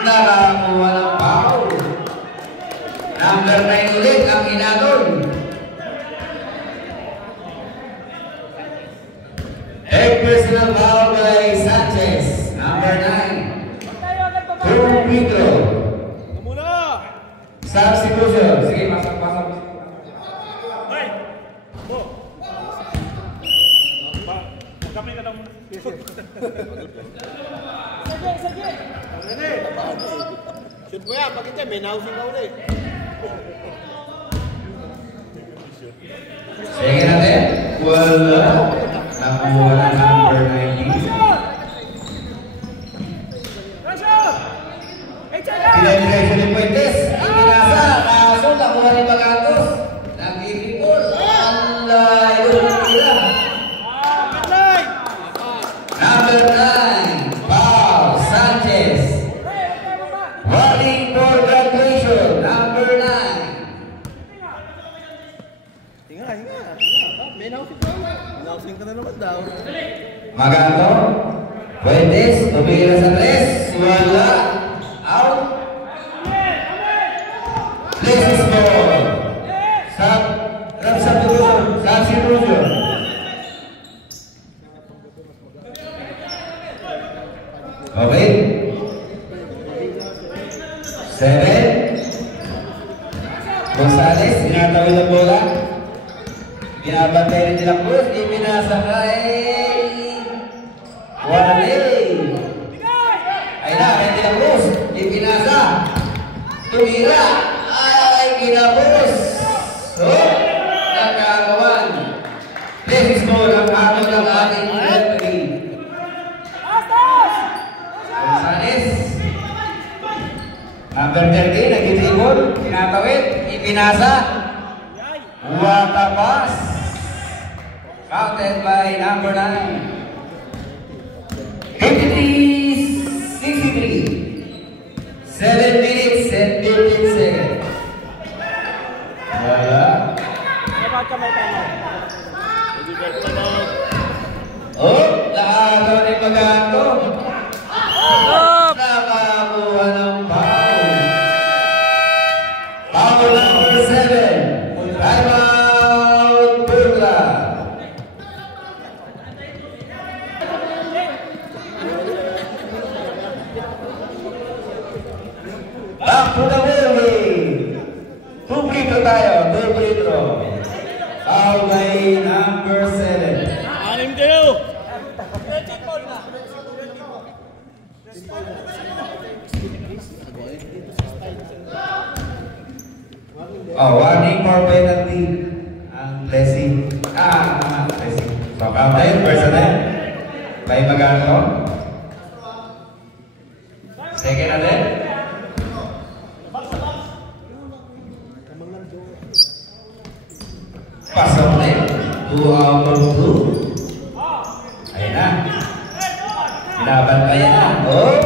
Nakakuha ng foul. Number 9 ulit ang inadol. Personal foul by Sanchez. Number 9. True Pedro. Substitution. Sige, pasok. Kape ka daw muna. Shoot mo yan, bakit yan? May nausing ka ulit. Sige natin. Wala. Nakuha na number 19. Pinag-direction ni Fuentes. Ipinasa. Kaso nakuha ni Magantos. Nag-i-recall. Ang layo ng tira. Number 9. Pau Sanchez. Running for graduation. Maganto. Fuentes, tumira sa 3. Wala. Out. Places ball. Substitution. Okay. 7. Gonzales, sinatawid ang bola. Binabantay rin nila Cruz, ipinasa kay Wale. Ay na, rin nila Cruz, ipinasa. Tumira, ay kinapos. So, nakakawan. Please score ang amin ng ating referee. Gonzales. Number 13, nag-dribble, pinatawid, ipinasa. What a pass! Counted by number 9. 53-63. 7 minutes and 15 seconds. Wala. Oh, nakagawa ni Maganto. Nakakuha ng foul. Foul number 7. Time out, Burla. Back to the movie. 2 free throw tayo, 2 free throw. Foul by number 7. Anim kayo! Oh, warning for penalty. Ang blessing. Blessing. So, counted, personal. By Maganto. Second ulit. Pasok ulit. 2 out of 2. Ayun na. Binabantayan na. Oh!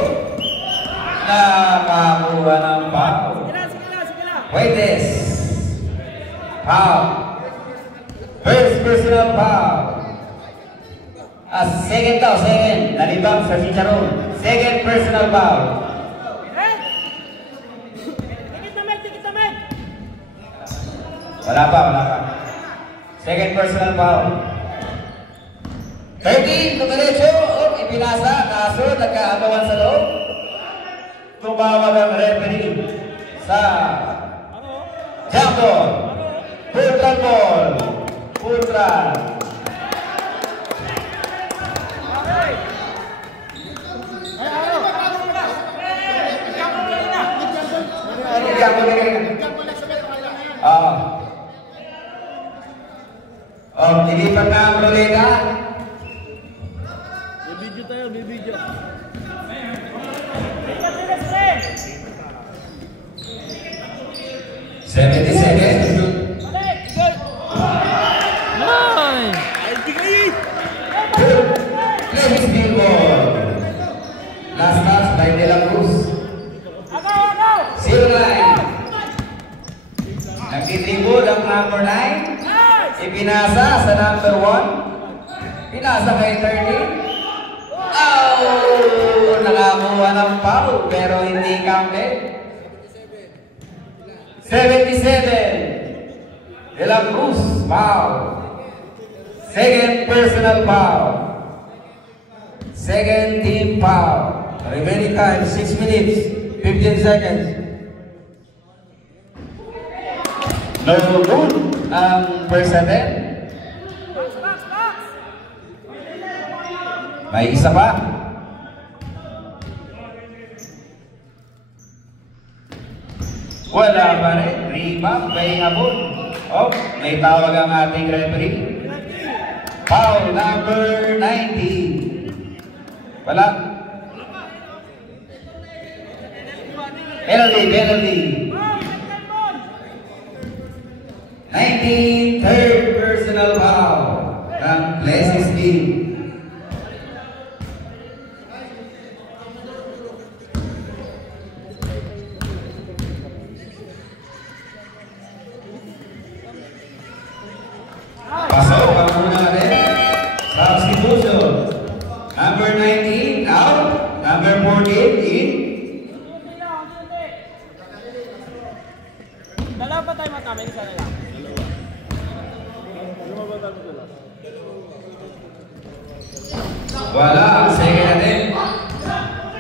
Nakakuha ng foul. Fuentes. Foul. First personal foul. Second daw, second. Nalibang sa Chicharon. Second personal foul. Wala pa. Second personal foul. 13, tumiretso. Ipinasa. Kaso, nagkaabawan sa loob. Tumawag ang referee sa jump ball. Full-run ball. Full-run. Dilipat na ang ruleta. May video tayo, may video. Please field ball. Last pass by De La Cruz. 0-9. Nagtitribol ang number 9. Ipinasa sa number 1. Pinasa kay 13. Oh! Nakakuha ng foul pero hindi counted. 77. De La Cruz, foul. Second personal foul. Second team foul. Remaining time 6 minutes 15 seconds. No good ang first attempt. May isa pa. Wala pa rin. Rebound, may abot. Oh, may tawag ang ating referee. Foul number 90. Wala. Penalty. 19, third personal foul ng Blessings team. Pasok ang muna natin. Substitution. Number 19 out. Number 14 in. Dalawa pa tayo matama, isa na lang. Wala ang second natin.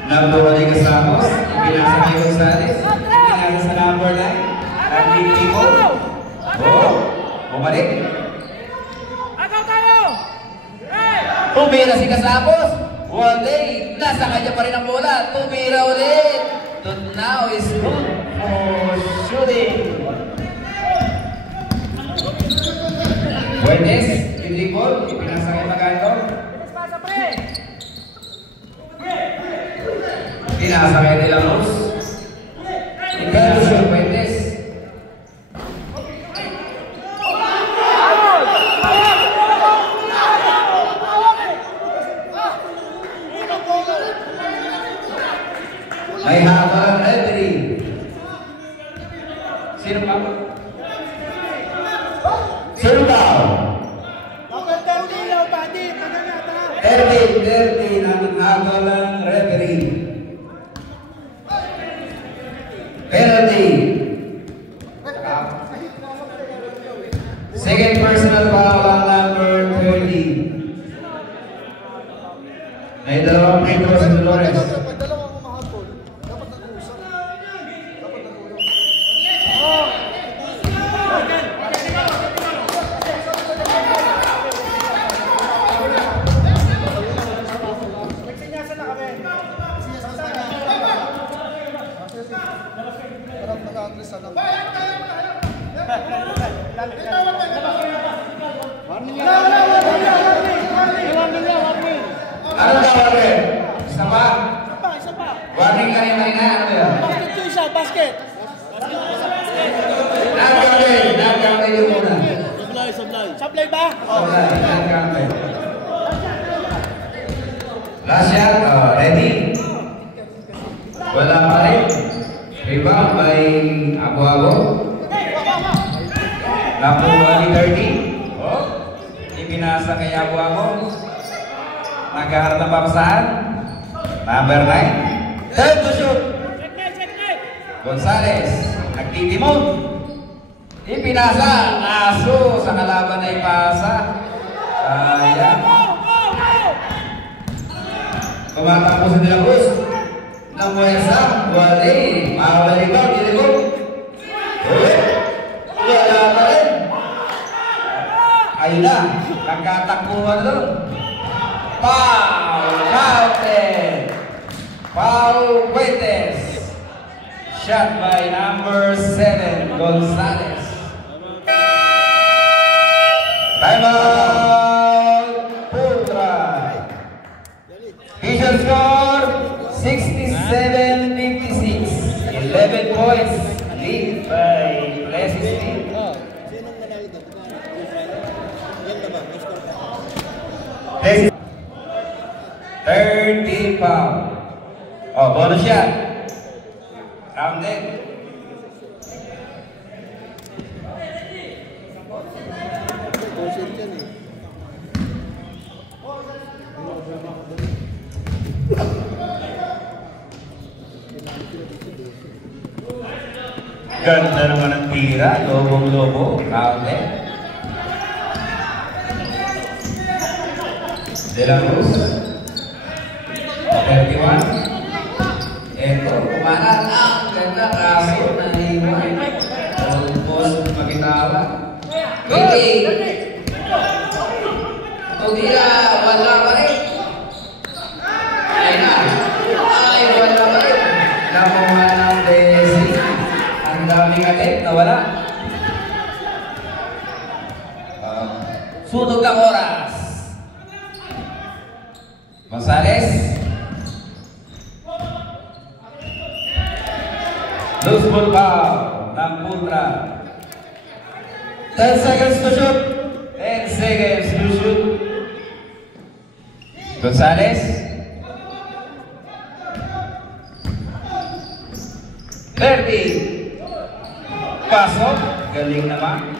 Number 1 ay Kasamos. Pinasa kay Gonzales. Pinasa sa number 9. Ang Nico. Oh, bumalik. Agaw tayo! Tumira si Kasamos. One day, nasa kanya pa rin ang bola. Tumira ulit. Now is good for shooting. Buenes, yung ball, ipinasa kay Magando. Pinasa kay De La Cruz. Ipinasa kay Buenes. May habang referee. Sino pa? Sino ba? 13 ang habang referee. Penalty. Second personal foul on number 30. May dalawang free throws si Dolores. Pag dalawang umahatol, dapat nag-uusap. Dapat nag-uusap. Parang nag-agree sa lang. Ano daw warning? Isa pa? Warning kanina na ano yun? Basket! Non-counted yung muna. Supply ba? Okay, non-counted. Last shot, ready? Wala pa rin. Rebound by Abu-Abu. Nakuha ni 30. Oh, ipinasa kay Abu-Abu. Nagkaharap ng papasahan. Number 9. Time to shoot. Gonzales. Nagtitimon. Ipinasa. Aso sa kalaban na ipasa. Sayang. Kumatakbo sa De La Cruz. Nang muwersa. Wali. Mawaligaw. Diligo. Ulit. Wala pa rin. Ayun na. Nagkatakbuhan doon. Foul counted. Foul Buenes. Shot by number 7, Gonzales. Timeout, Pultra. Official score 67-56. 11 points lead by Plessis team. Sinong nanalo doon? Ganda ba? May score ka? 30 foul. Oh, bonus shot. Rounded. Bullshit yan eh. Ganda naman ang tira. Lobong-lobo. Rounded. De La Cruz. 31. Eto, kumanan ang ganda kaso na iwan. Almost magitawa. 20. Tugila, wala pa rin. Ay na. Ay, wala pa rin. Nakuha ng Desi. Ang daming attempt na wala. Sunog ng oras. Gonzales. Loose ball foul ng Pultra. 10 seconds to shoot. 10 seconds to shoot. Gonzales. Pasok. Galing naman.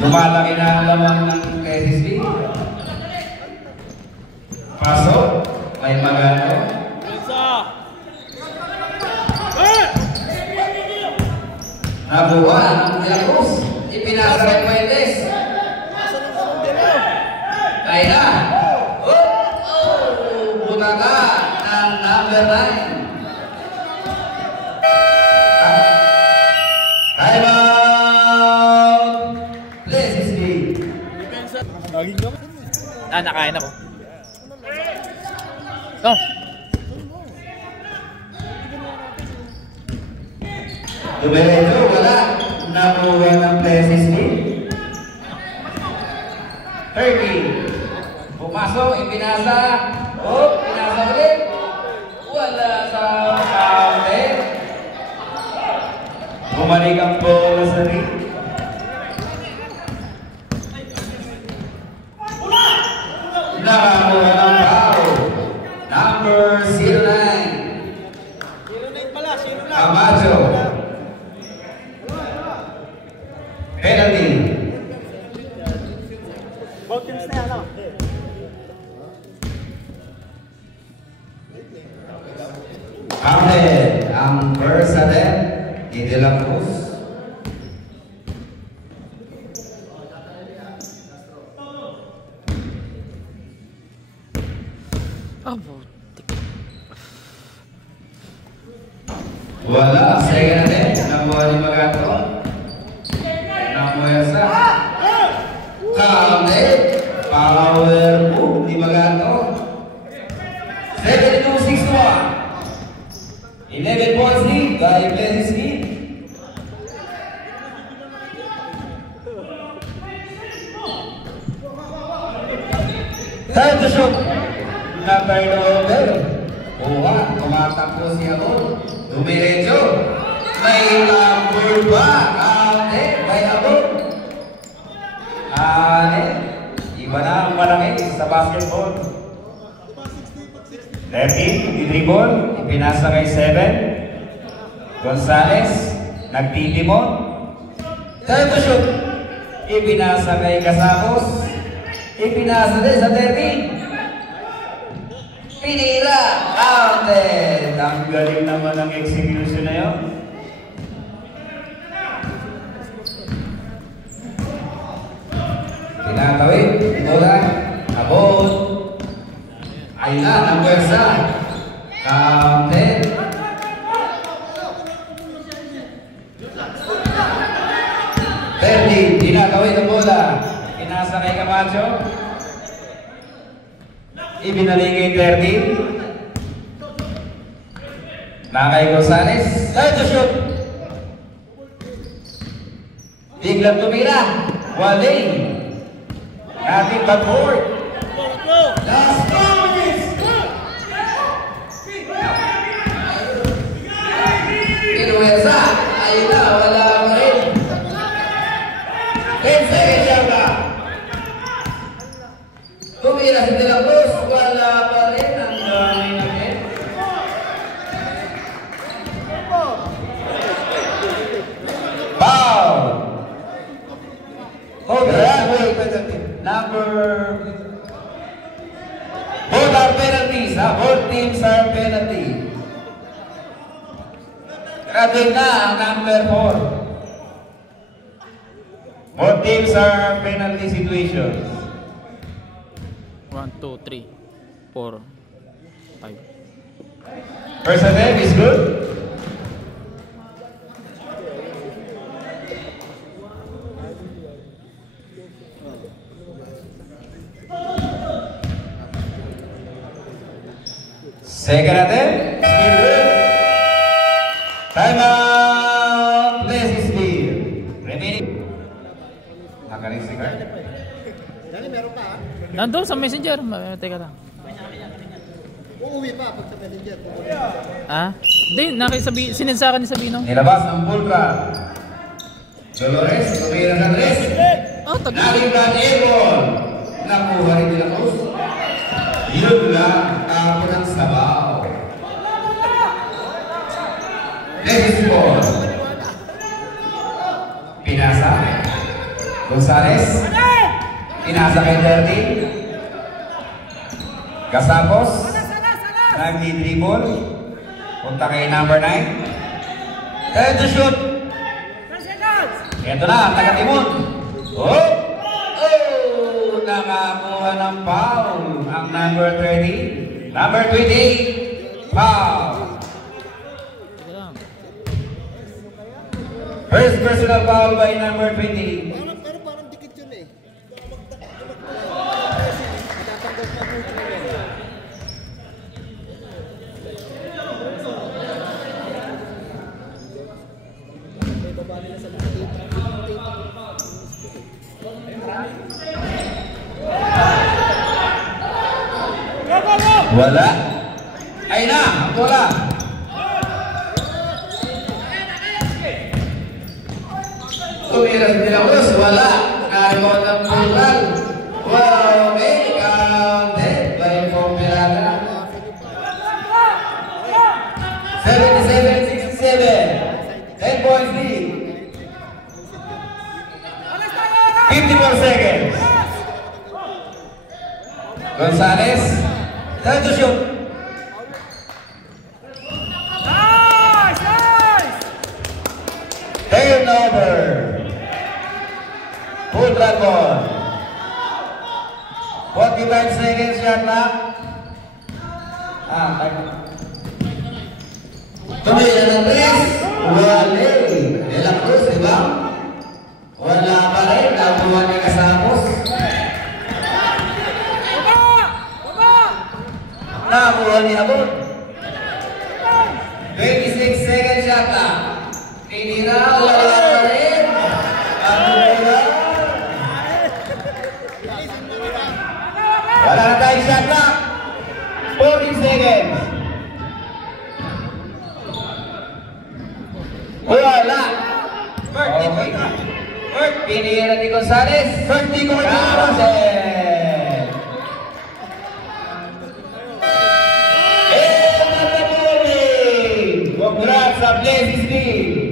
Lumalaki na ang lamang ng KSSB. Pasok. May magano. Nabuha ng De La Cruz. Ipinasa kay Fuentes. Kaya. Butaka ng number 9. Time out! Please speak. Nakain ako. Oh. Dumiretso, wala. Nakuha ng Plesis speak. 30. Pumasok, ipinasa. Pinasa ulit. Wala sa counter. Bumalik ang bola sa ring. Nakakuha ng foul. Number 09. Camacho. Penalty. Counted ang first attempt ni De La Cruz. Wala, second attempt. Nakuha ni Magato. Nakuha sa counted. Power move ni Magato. 72-61. 11 points lead by Plesis speak. Time to shoot. Na-turnover. Kuha, tumatakbo siya ko. Dumiretso. May number ba? Ate, may ako. Iba na ang malaki sa basketball. 13, dribble, ipinasa kay 7. Gonzales, nagtitimon. Time to shoot. Ipinasa kay Casacos. Ipinasa din sa 13. Pinira, counted. Ang galing naman ng execution na yun. Pinatawid, bola, abot. Ayun na, ang pwersa. Counted. Tinatawid ang bola. Pinasa kay Camacho. Ibinaligay 30. Nakay Gonzales. Time to shoot. Biglang tumira. Waling. Nothing but board. Last 2 minutes. Pinuwersa. Ayun na, wala pa rin. 10 seconds siya ba? Tumira si De La Cruz. Wala pa rin. Ang dami na rin. Foul. Number. Both are penalties, ha? Both teams are penalty. Graduate na ang number 4. Both teams are penalty situations. 1, 2, 3, 4, 5. First attempt is good. Second attempt, still good. Time out, Plesis speak. Remaining. Nakaling si card. Dali, meron ka ha? Nandun sa messenger. Teka lang. Uuwi pa pag sa messenger. Ah? Hindi, sinensakan ni Sabino. Nilabas ng pulka. Dolores, tumira sa tres. Oh, tabi. Nakita ni Ebon. Nakuha rin nila Cruz. Yun lang, ako ng sabaw. Plesis ball. Pinasa. Gonzales. Pinasa kay 30. Gasapos. Nagdi-dribble. Punta kay number 9. And to shoot. Ito na, taga-timon. Oh! Oh! Nakakuha ng foul ang number 30. Number 28. Foul. First personal foul by number 20. Parang dikit yun eh. Wala. Ay na, ang bola. Tumiras nila Cruz, wala. Nagawa ng total. Wow, okay. Counted by Pompirata. 77-67. 10 points lead. 54 seconds. Gonzalez. Time to shoot. Turnover. Full run ball. 45 seconds shot clock. Tumira ng tres. Wale. De La Cruz, diba? Wala pa rin. Nabuhan ni Casamos. Nakuha ni Abon. 26 seconds shot clock. Tinira. Wala pa rin. Ang bola. Wala na tayong shot clock. 14 seconds. Wala. Okay. Pinira ni Gonzalez. Hindi ko Cancel. And the movie. Congrats sa Blazing Steel.